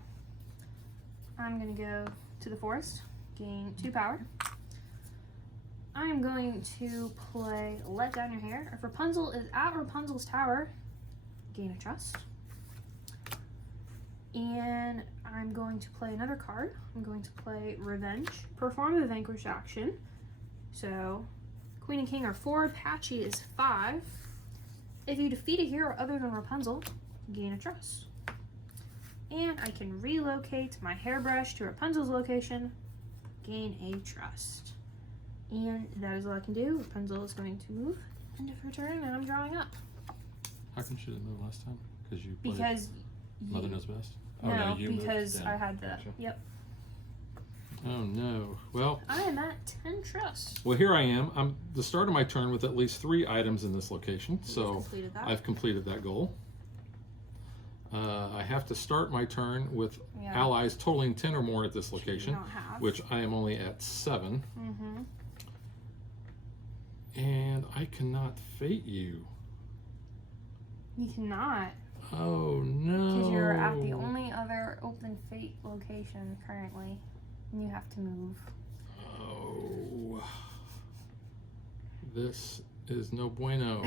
I'm going to go to the forest, gain 2 power. I'm going to play Let Down Your Hair. If Rapunzel is at Rapunzel's tower, gain a trust. And I'm going to play another card. I'm going to play Revenge. Perform the vanquish action. So, Queen and King are 4, Patchy is 5. If you defeat a hero other than Rapunzel, gain a trust. And I can relocate my hairbrush to Rapunzel's location, gain a trust. And that is all I can do. Rapunzel is going to move, end of her turn, and I'm drawing up. How come she didn't move last time? Because you played Because Mother Knows Best? Oh, no, you moved. because Yeah, I had the gotcha. yep. Oh no. Well, I am at 10 trusts. well, here I am. I'm the start of my turn with at least 3 items in this location. So Completed that. I've completed that goal. I have to start my turn with Yeah. allies totaling 10 or more at this Which you location, don't have. which I am only at 7. Mm-hmm. And I cannot fate you. You cannot, Oh no. because you're at the only other open fate location currently, and you have to move. Oh. This is no bueno.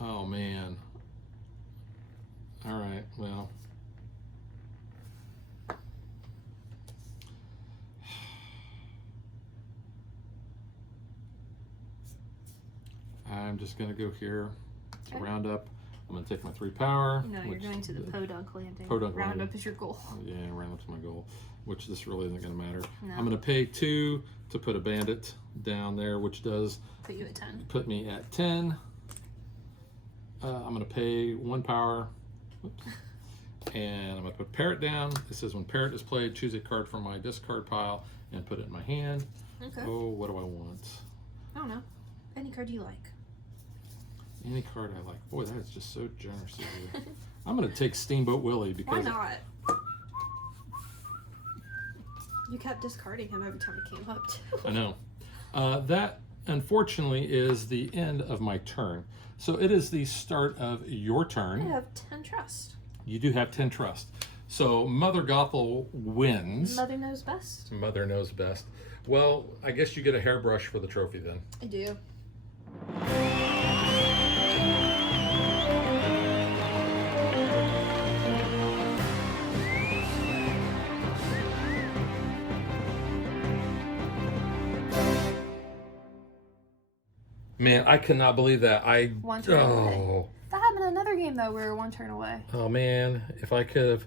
Oh man. All right, well. I'm just gonna go here to Okay. round up. I'm gonna take my 3 power. No, you're which going to the Podunk Landing. Podunk Roundup Landing. is your goal. Yeah, round up's my goal, which this really isn't gonna matter. No. I'm gonna pay 2 to put a bandit down there, which does Put you at 10. put me at 10. I'm gonna pay 1 power. Whoops. And I'm gonna put Parrot down. It says when Parrot is played, choose a card from my discard pile and put it in my hand. Okay. Oh, what do I want? I don't know. Any card you like. Any card I like. Boy, that is just so generous of you. I'm gonna take Steamboat Willie Why because not? You kept discarding him every time he came up too. I know. That unfortunately is the end of my turn. So it is the start of your I turn. have 10 trust. You do have 10 trust. So Mother Gothel wins. Mother knows best. Mother knows best. Well, I guess you get a hairbrush for the trophy then. I do. Man, I cannot believe that. One turn away. Oh, That happened in another game though. We were 1 turn away. oh man, if I could have.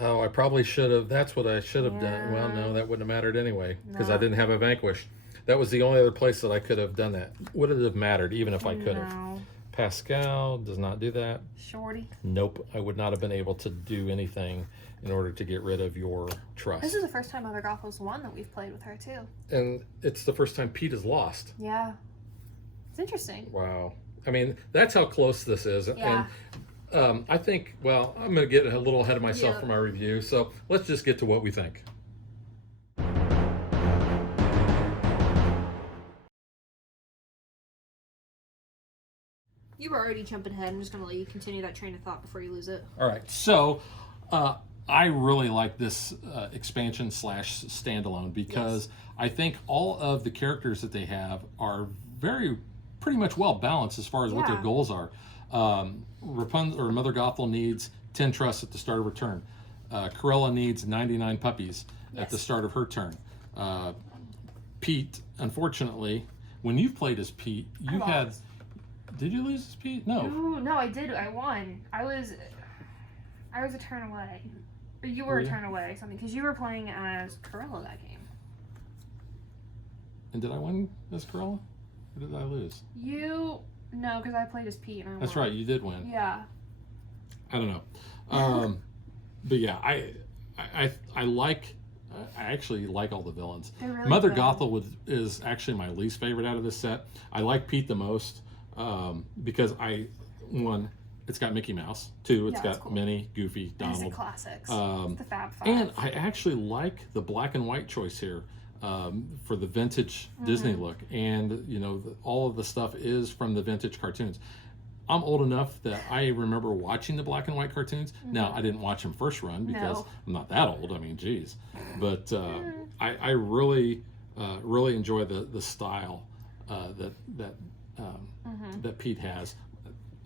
Oh, I probably should have. That's what I should have done. Well, no, that wouldn't have mattered anyway because I No. didn't have a vanquish. That was the only other place that I could have done that. Would it have mattered even if I could have? No. Pascal does not do that. Shorty. Nope, I would not have been able to do anything in order to get rid of your trust. This is the first time Mother Gothel's won that we've played with her too. And it's the first time Pete has lost. Yeah. It's interesting. Wow. I mean, that's how close this is. Yeah. And I think, well, I'm going to get a little ahead of myself Yeah. for my review. So let's just get to what we think. You were already jumping ahead. I'm just going to let you continue that train of thought before you lose it. All right. So I really like this expansion / standalone because I think all of the characters that they have are pretty much well balanced as far as what their Yeah. goals are. Rapunzel or Mother Gothel needs 10 trusts at the start of her turn. Corella needs 99 puppies at the Yes. start of her turn. Pete, unfortunately, when you've played as Pete, you had. Did you lose as Pete? No. Ooh, no, I did. I won. I was a turn away. Or you were a turn away, something, because you were playing as Corella that game. And did I win as Corella? Or did I lose? No, because I played as Pete and I won. That's right, you did win. Yeah. I don't know. But yeah, I like. I actually like all the villains. Really Mother good. Gothel is actually my least favorite out of this set. I like Pete the most because one, it's got Mickey Mouse. Two, it's got cool. Minnie, Goofy, Donald. It's the classics. The Fab Five. And I actually like the black and white choice here for the vintage Disney look. And, you know, all of the stuff is from the vintage cartoons. I'm old enough that I remember watching the black and white cartoons. Now, I didn't watch them first run because I'm not that old. I mean, geez. But I really, really enjoy the style that Pete has.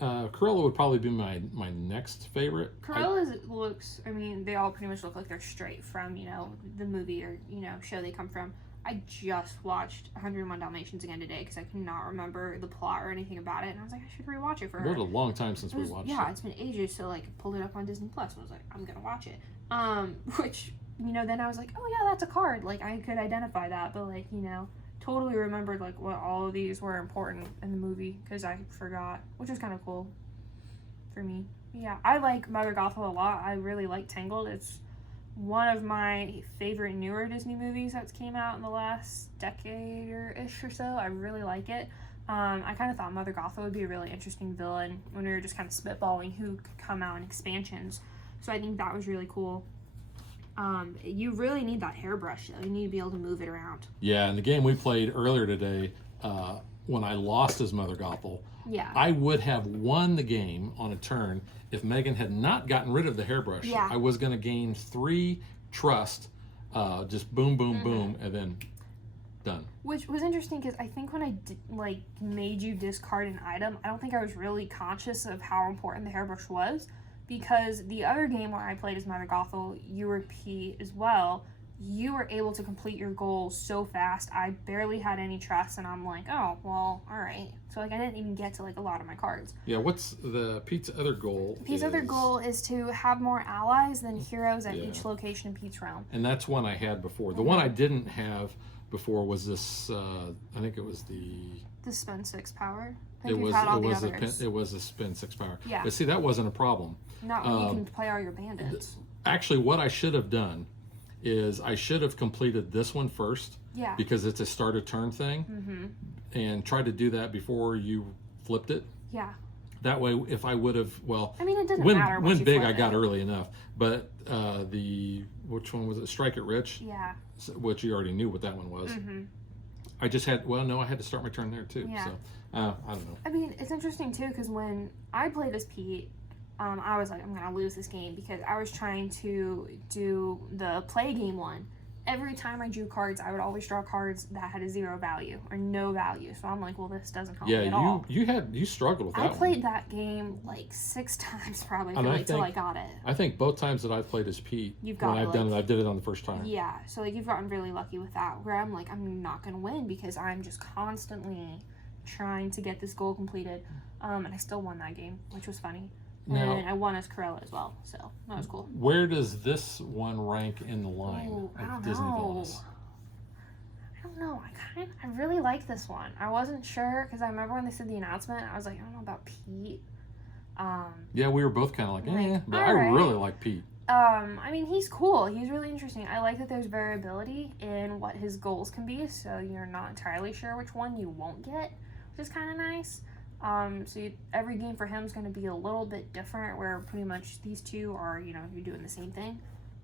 Corella would probably be my next favorite. Corella's looks, I mean, they all pretty much look like they're straight from, you know, the movie or, you know, show they come from. I just watched 101 Dalmatians again today because I cannot remember the plot or anything about it, and I was like, I should rewatch it for her. It was a long time since we watched it. Yeah, it's been ages, so like pulled it up on Disney Plus and I was like, I'm gonna watch it. Which, you know, then I was like, oh yeah, that's a card. Like I could identify that, but like, you know, totally remembered like what all of these were important in the movie because I forgot, which was kind of cool for me. Yeah, I like Mother Gothel a lot. I really like Tangled. It's one of my favorite newer Disney movies that's came out in the last decade-ish or so. I really like it. I kind of thought Mother Gothel would be a really interesting villain when we were just kind of spitballing who could come out in expansions. So I think that was really cool. You really need that hairbrush, though. You need to be able to move it around. Yeah, in the game we played earlier today, when I lost as Mother Gothel, I would have won the game on a turn if Megan had not gotten rid of the hairbrush. Yeah. I was going to gain 3 trust, just boom, boom, boom, and then done. Which was interesting because I think when I made you discard an item, I don't think I was really conscious of how important the hairbrush was, because the other game where I played as Mother Gothel, you were Pete as well. You were able to complete your goals so fast. I barely had any trust, and I'm like, oh, well, all right. So, like, I didn't even get to, like, a lot of my cards. Yeah, what's Pete's other goal? Pete's other goal is to have more allies than heroes at each location in Pete's realm. And that's one I had before. The one I didn't have before was this, I think it was the spin 6 power. It was a spin 6 power. Yeah. But see, that wasn't a problem. Not when you can play all your bandits. Actually, what I should have done is I should have completed this one first. Yeah. Because it's a start a turn thing. And tried to do that before you flipped it. Yeah. That way, if I would have, well, I mean, it didn't matter. When big, I got early enough. But which one was it? Strike It Rich? Yeah. Which you already knew what that one was. I just had, I had to start my turn there too. Yeah. So, I don't know. I mean, it's interesting too, because when I played as Pete, I was like, I'm going to lose this game because I was trying to do the play game one. Every time I drew cards, I would always draw cards that had a 0 value or no value. So I'm like, well, this doesn't help me at all. You struggled with that one. I played that game like 6 times probably until I got it. I think both times that I've played as Pete, I did it on the first time. Yeah, so like you've gotten really lucky with that, where I'm like, I'm not going to win because I'm just constantly trying to get this goal completed. And I still won that game, which was funny. Now, and I won as Corella as well, so that was cool. Where does this one rank in the line of Disney villains? I don't know. I really like this one. I wasn't sure because I remember when they said the announcement, I was like, I don't know about Pete. Yeah, we were both kind of like, but I really like Pete. I mean, he's cool. He's really interesting. I like that there's variability in what his goals can be, so you're not entirely sure which one you won't get, which is kind of nice. Every game for him is going to be a little bit different, where pretty much these two are, you're doing the same thing.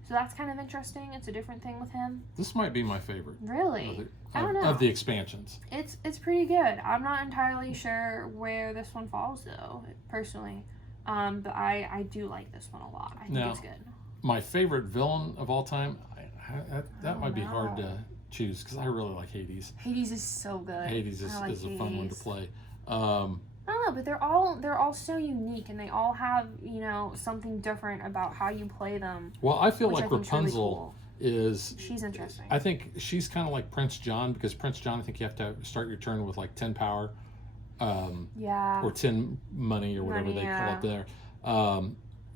So that's kind of interesting. It's a different thing with him. This might be my favorite. Really? I don't know. Of the expansions. It's pretty good. I'm not entirely sure where this one falls, though, personally. But I do like this one a lot. I think it's good. My favorite villain of all time, that might be hard to choose, because I really like Hades. Hades is so good. Hades is a fun one to play. I don't know, but they're all so unique, and they all have something different about how you play them. Well, I feel like Rapunzel is She's interesting. I think she's kind of like Prince John, because Prince John, I think you have to start your turn with like 10 power, Yeah. or 10 money or whatever Money, they yeah. call it there.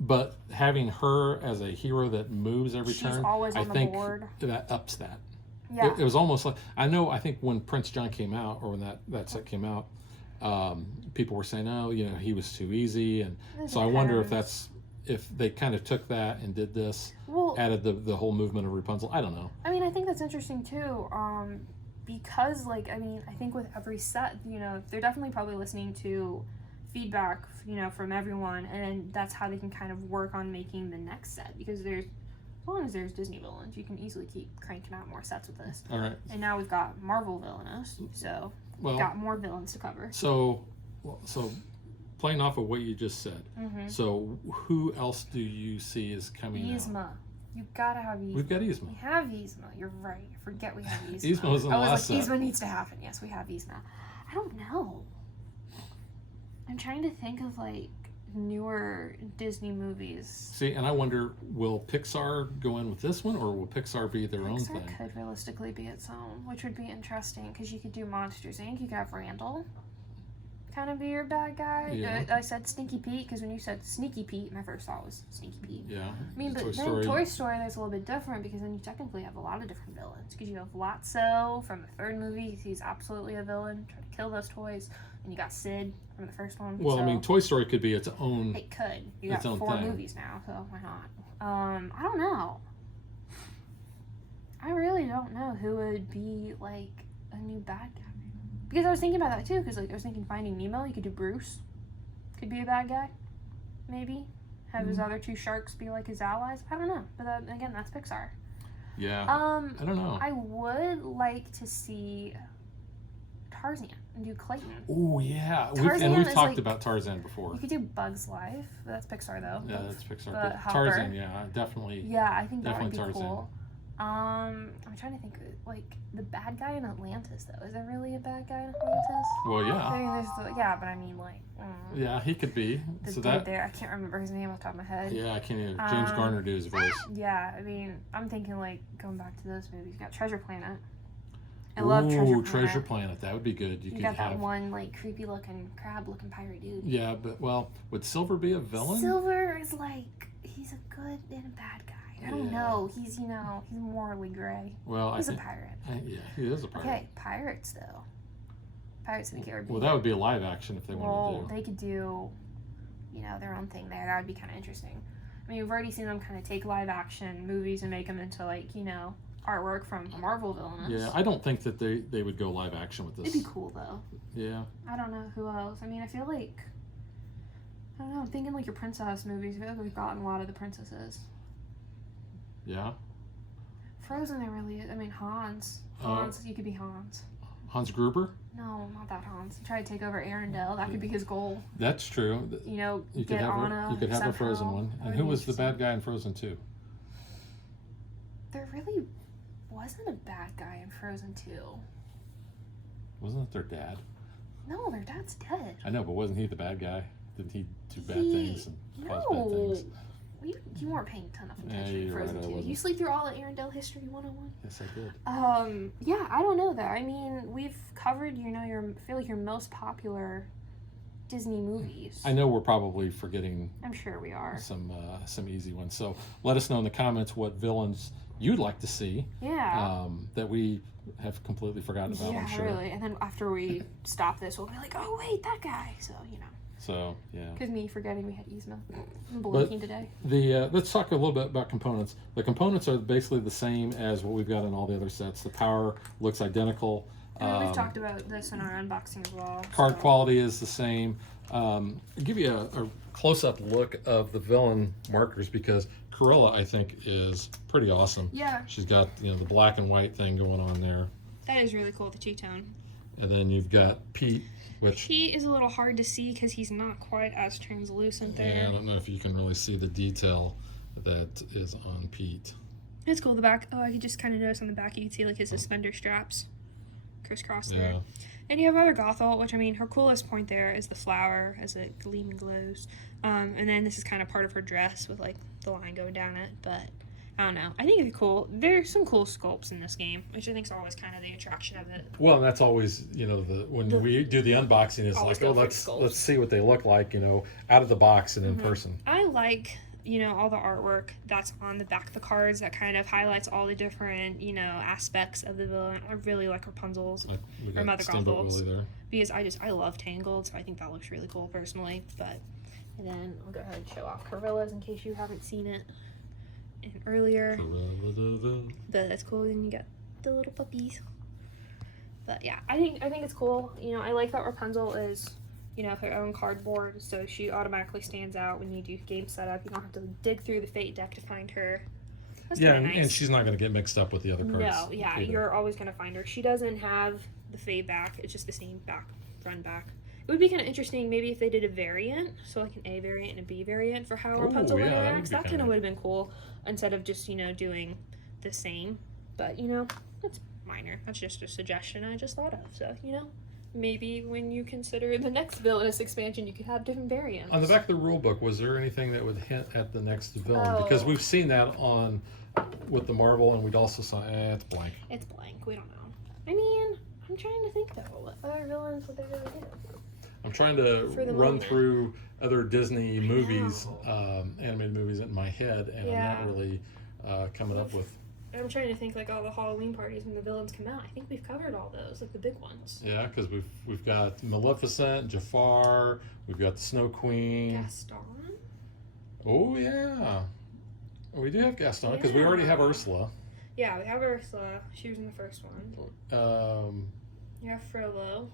But having her as a hero that moves every She's turn, always I on the think board. that ups that. Yeah. It was almost like, I think when Prince John came out, or when that set came out, people were saying, oh, you know, he was too easy, and so I wonder if they kind of took that and did this, added the whole movement of Rapunzel. I don't know. I mean, I think that's interesting too, because like, I mean, I think with every set, you know, they're definitely probably listening to feedback, you know, from everyone, and that's how they can kind of work on making the next set, because as long as there's Disney villains, you can easily keep cranking out more sets with this. All right. And now we've got Marvel Villainous, so we've got more villains to cover. So playing off of what you just said, so who else do you see is coming Yzma. out? You gotta have Yzma. We've got Yzma. We have Yzma. You're right. I forget we have Yzma. Yzma was in the last set. Yzma needs to happen. Yes, we have Yzma. I don't know. I'm trying to think of like newer Disney movies. See, and I wonder, will Pixar go in with this one, or will Pixar be their own thing? Pixar could realistically be its own, which would be interesting, because you could do Monsters Inc. You could have Randall kind of be your bad guy. Yeah. I said Stinky Pete because when you said Sneaky Pete, my first thought was Sneaky Pete. Yeah. I mean, but then Toy Story, there's a little bit different, because then you technically have a lot of different villains. Because you have Lotso from the third movie, he's absolutely a villain, trying to kill those toys. And you got Sid from the first one. Well, so I mean, Toy Story could be its own. It could. You got 4 movies now, so why not? I don't know. I really don't know who would be like a new bad guy. Because I was thinking about that too. Because like I was thinking Finding Nemo, you could do Bruce. Could be a bad guy, maybe. Have his other 2 sharks be like his allies. I don't know. But again, that's Pixar. Yeah. I don't know. I would like to see Tarzan and do Clayton. Oh yeah, Tarzan we've is talked like- about Tarzan before. You could do Bugs Life, but that's Pixar though. Yeah, that's Pixar. But But Hopper. Tarzan, yeah, definitely. Yeah, I think that would be Definitely Tarzan. cool. I'm trying to think, like, the bad guy in Atlantis, though. Is there really a bad guy in Atlantis? Well, yeah. I mean, but I mean, like, Yeah, he could be. the So dude that. there, I can't remember his name off the top of my head. Yeah, I can't even. James Garner do his voice. Yeah, I mean, I'm thinking, like, going back to those movies. You got Treasure Planet. I love Treasure Planet. Treasure Planet. That would be good. You could got that have. one, like, creepy-looking, crab-looking pirate dude. Yeah, but well, would Silver be a villain? Silver is, like, he's a good and a bad guy. I don't know. He's, he's morally gray. Well, He's a pirate. Yeah, he is a pirate. Okay, pirates though. Pirates of the Caribbean. Well, that would be a live action if they wanted to do. They could do, their own thing there. That would be kind of interesting. I mean, we've already seen them kind of take live action movies and make them into like, artwork from Marvel Villainous. Yeah, I don't think that they would go live action with this. It'd be cool though. Yeah. I don't know who else. I mean, I feel like, I don't know. I'm thinking like your princess movies. I feel like we've gotten a lot of the princesses. Yeah. Frozen, there really is. I mean, Hans. You could be Hans. Hans Gruber? No, not that Hans. Try to take over Arendelle. That could be his goal. That's true. You could get have Anna. you could have a somehow. Frozen one. That And would who be was the interesting. bad guy in Frozen 2? There really wasn't a bad guy in Frozen 2. Wasn't it their dad? No, their dad's dead. I know, but wasn't he the bad guy? Didn't he do bad things and cause bad No. things? You weren't paying a ton of attention Yeah, to you're Frozen right, I 2. wasn't. You sleep through all of Arendelle History 101? Yes, I did. Yeah, I don't know though. I mean, we've covered, I feel like your most popular Disney movies. I know we're probably forgetting I'm sure we are. some easy ones. So let us know in the comments what villains you'd like to see. Yeah. That we have completely forgotten about. I'm sure. Really. And then after we stop this, we'll be like, oh wait, that guy. So So yeah. Because me forgetting we had Yzma. I'm blinking today. Let's talk a little bit about components. The components are basically the same as what we've got in all the other sets. The power looks identical. We've talked about this in our unboxing as well. Card quality is the same. I'll give you a close-up look of the villain markers because Cruella, I think, is pretty awesome. Yeah. She's got the black and white thing going on there. That is really cool, the two-tone. And then you've got Pete, which... Pete is a little hard to see because he's not quite as translucent there. Yeah, I don't know if you can really see the detail that is on Pete. It's cool, the back. Oh, I could just kind of notice on the back you can see like his suspender straps crisscross there. And you have other Gothel, which I mean, her coolest point there is the flower as it gleams and glows. And then this is kind of part of her dress with like the line going down it. But I don't know. I think it's cool. There's some cool sculpts in this game, which I think is always kind of the attraction of it. Well, and that's always, when we do the unboxing, it's Always like, go for let's sculpts. see what they look like, out of the box and in person. I like, all the artwork that's on the back of the cards that kind of highlights all the different, aspects of the villain. I really like Rapunzel's We or got Mother Steamboat Gothels Willie there. because I love Tangled, so I think that looks really cool personally. And then I'll go ahead and show off Cruella's in case you haven't seen it earlier. But that's cool. Then you got the little puppies. But yeah, I think it's cool. I like that Rapunzel is, her own cardboard, so she automatically stands out when you do game setup. You don't have to dig through the fate deck to find her. That's Yeah, kinda nice. and she's not going to get mixed up with the other cards. No, yeah, either. you're always gonna find her. She doesn't have the fade back. It's just the same front back. It would be kind of interesting maybe if they did a variant, so like an A variant and a B variant for how Rapunzel yeah, that would interacts. be That kind kinda- of would have been cool instead of just doing the same. But that's minor. That's just a suggestion I just thought of. So maybe when you consider the next Villainous expansion, you could have different variants. On the back of the rule book, was there anything that would hint at the next villain? Because Oh. we've seen that with the Marvel, and we'd also saw it's blank. It's blank. We don't know. I mean, I'm trying to think though. What other villains would they really do? I'm trying For to the run moment. through other Disney movies, animated movies in my head, and Yeah. I'm not really coming up with. I'm trying to think like all the Halloween parties when the villains come out. I think we've covered all those, like the big ones. Yeah, because we've got Maleficent, Jafar, we've got the Snow Queen. Gaston? Oh yeah, we do have Gaston because we already have Ursula. Yeah, we have Ursula. She was in the first one. You have Frollo.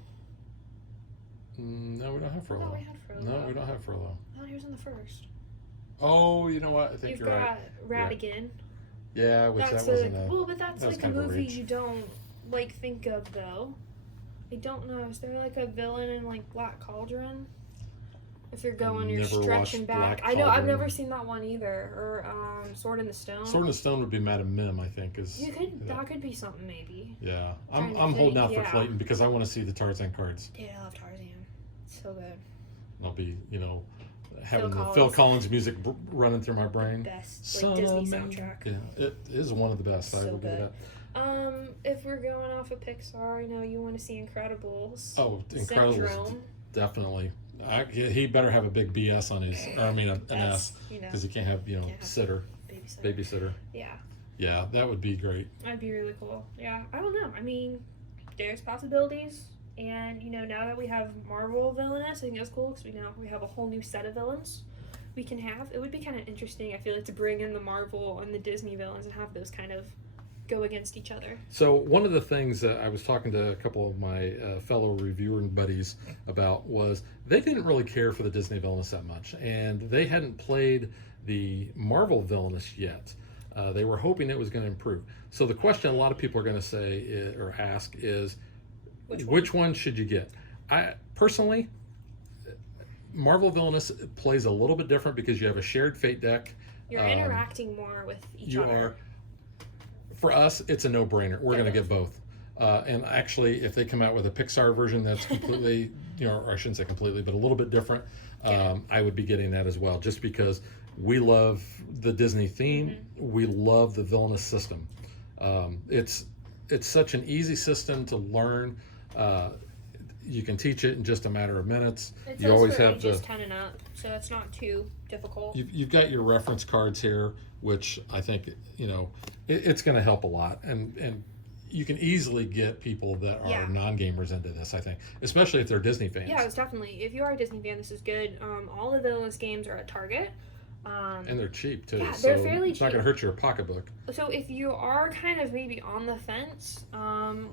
No, we don't have I Frollo. thought we had Frollo. No, we don't have Frollo. I thought he was in the first. Oh, you know what? I think You've you're got right. Ratigan. Yeah, which That's that wasn't like, a. well, but that's that was like a kind of a movie reach. you don't like think of though. I don't know. Is there like a villain in like Black Cauldron? If you're going, you're Never stretching watched back. Black I know. I've Cauldron. never seen that one either. Or Sword in the Stone. Sword in the Stone would be Madame Mim, I think. You could. That could be something maybe. Yeah, Trying to I'm holding think, out for yeah. Clayton because I want to see the Tarzan cards. Yeah, I love Tarzan. So good. I'll be, having the Collins. Phil Collins music running through my brain. Best like Disney soundtrack. Yeah, it is one of the best. I So will give it good. that. If we're going off of Pixar, I know you want to see Incredibles. Oh, Incredibles, Syndrome. definitely. He better have a big BS on his, an That's, S, because he can't have, have sitter, babysitter. Yeah, Yeah, that would be great. that'd be really cool. Yeah, I don't know. I mean, there's possibilities. And, now that we have Marvel Villainous, I think that's cool because we have a whole new set of villains we can have. It would be kind of interesting, I feel like, to bring in the Marvel and the Disney villains and have those kind of go against each other. So one of the things that I was talking to a couple of my fellow reviewer buddies about was they didn't really care for the Disney Villainous that much, and they hadn't played the Marvel Villainous yet. They were hoping it was going to improve. So the question a lot of people are going to say or ask is, which one should you get? I personally, Marvel Villainous plays a little bit different because you have a shared fate deck. You're interacting more with each You other. are. For us, it's a no-brainer. We're going to get both. And actually, if they come out with a Pixar version that's completely, or I shouldn't say completely, but a little bit different, I would be getting that as well, just because we love the Disney theme. Mm-hmm. We love the Villainous system. It's such an easy system to learn. You can teach it in just a matter of minutes. It You says always for have ages 10 and up, so it's not too difficult. You've got your reference cards here, which I think it's going to help a lot, and you can easily get people that are non-gamers into this. I think, especially if they're Disney fans. Yeah, it's definitely. If you are a Disney fan, this is good. All the Villainous games are at Target. And they're cheap too. Yeah, so they're fairly it's not going to hurt your pocketbook. So if you are kind of maybe on the fence,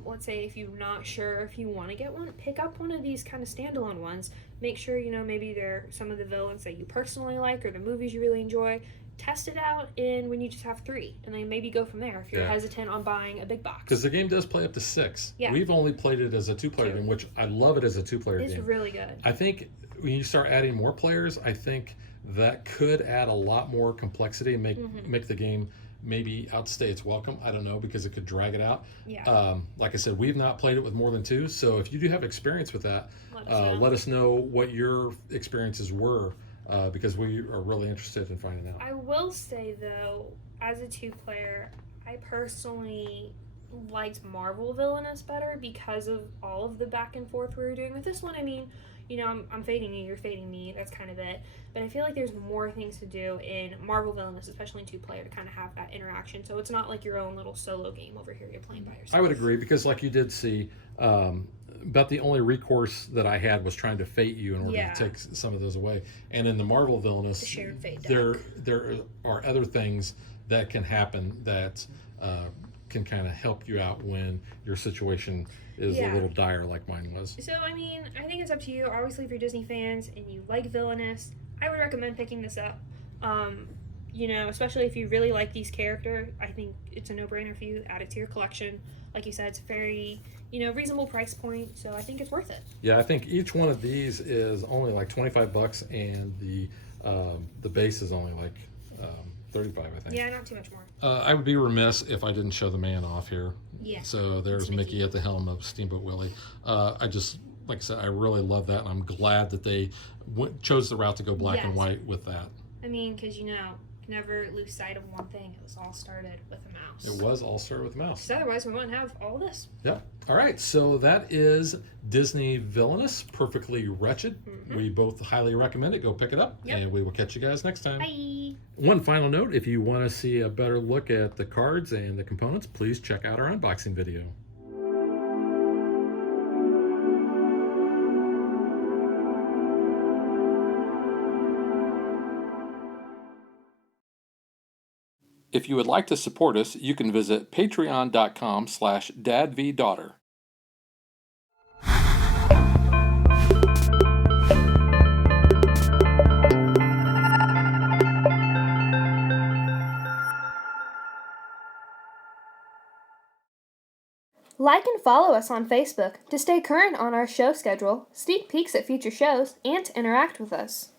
let's say if you're not sure if you want to get one, pick up one of these kind of standalone ones. Make sure maybe they're some of the villains that you personally like or the movies you really enjoy. Test it out in when you just have 3, and then maybe go from there if you're hesitant on buying a big box. Because the game does play up to 6. Yeah. We've only played it as a 2-player game, which I love it as a 2-player game. It's really good. I think when you start adding more players, I think that could add a lot more complexity and make the game maybe outstay its welcome. I don't know, because it could drag it out. Yeah. Like I said, we've not played it with more than 2, so if you do have experience with that, Let us know what your experiences were because we are really interested in finding out. I will say, though, as a 2-player, I personally liked Marvel Villainous better because of all of the back and forth we were doing. With this one, I mean, you know, I'm fading you, you're fading me, that's kind of it. But I feel like there's more things to do in Marvel Villainous, especially in 2-player, to kind of have that interaction. So it's not like your own little solo game over here you're playing by yourself. I would agree, because like you did see, about the only recourse that I had was trying to fate you in order to take some of those away. And in the Marvel Villainous, The shared fate there are other things that can happen that can kind of help you out when your situation is a little dire like mine was. So, I mean, I think it's up to you. Obviously, if you're Disney fans and you like Villainous, I would recommend picking this up. You know, especially if you really like these characters, I think it's a no-brainer for you. Add it to your collection. Like you said, it's a very, you know, reasonable price point, so I think it's worth it. Yeah, I think each one of these is only like $25, and the base is only like $35, I think. Yeah, not too much more. I would be remiss if I didn't show the man off here. Yeah. So there's Mickey at the helm of Steamboat Willie. I just, like I said, I really love that, and I'm glad that they chose the route to go black and white with that. I mean, because, you know, never lose sight of one thing. It was all started with a mouse. It was all started with a mouse. Because otherwise we wouldn't have all this. Yep. All right, so that is Disney Villainous, Perfectly Wretched. We both highly recommend it. Go pick it up, and we will catch you guys next time. Bye. One final note, if you want to see a better look at the cards and the components, please check out our unboxing video. If you would like to support us, you can visit patreon.com/dadvdaughter. Like and follow us on Facebook to stay current on our show schedule, sneak peeks at future shows, and to interact with us.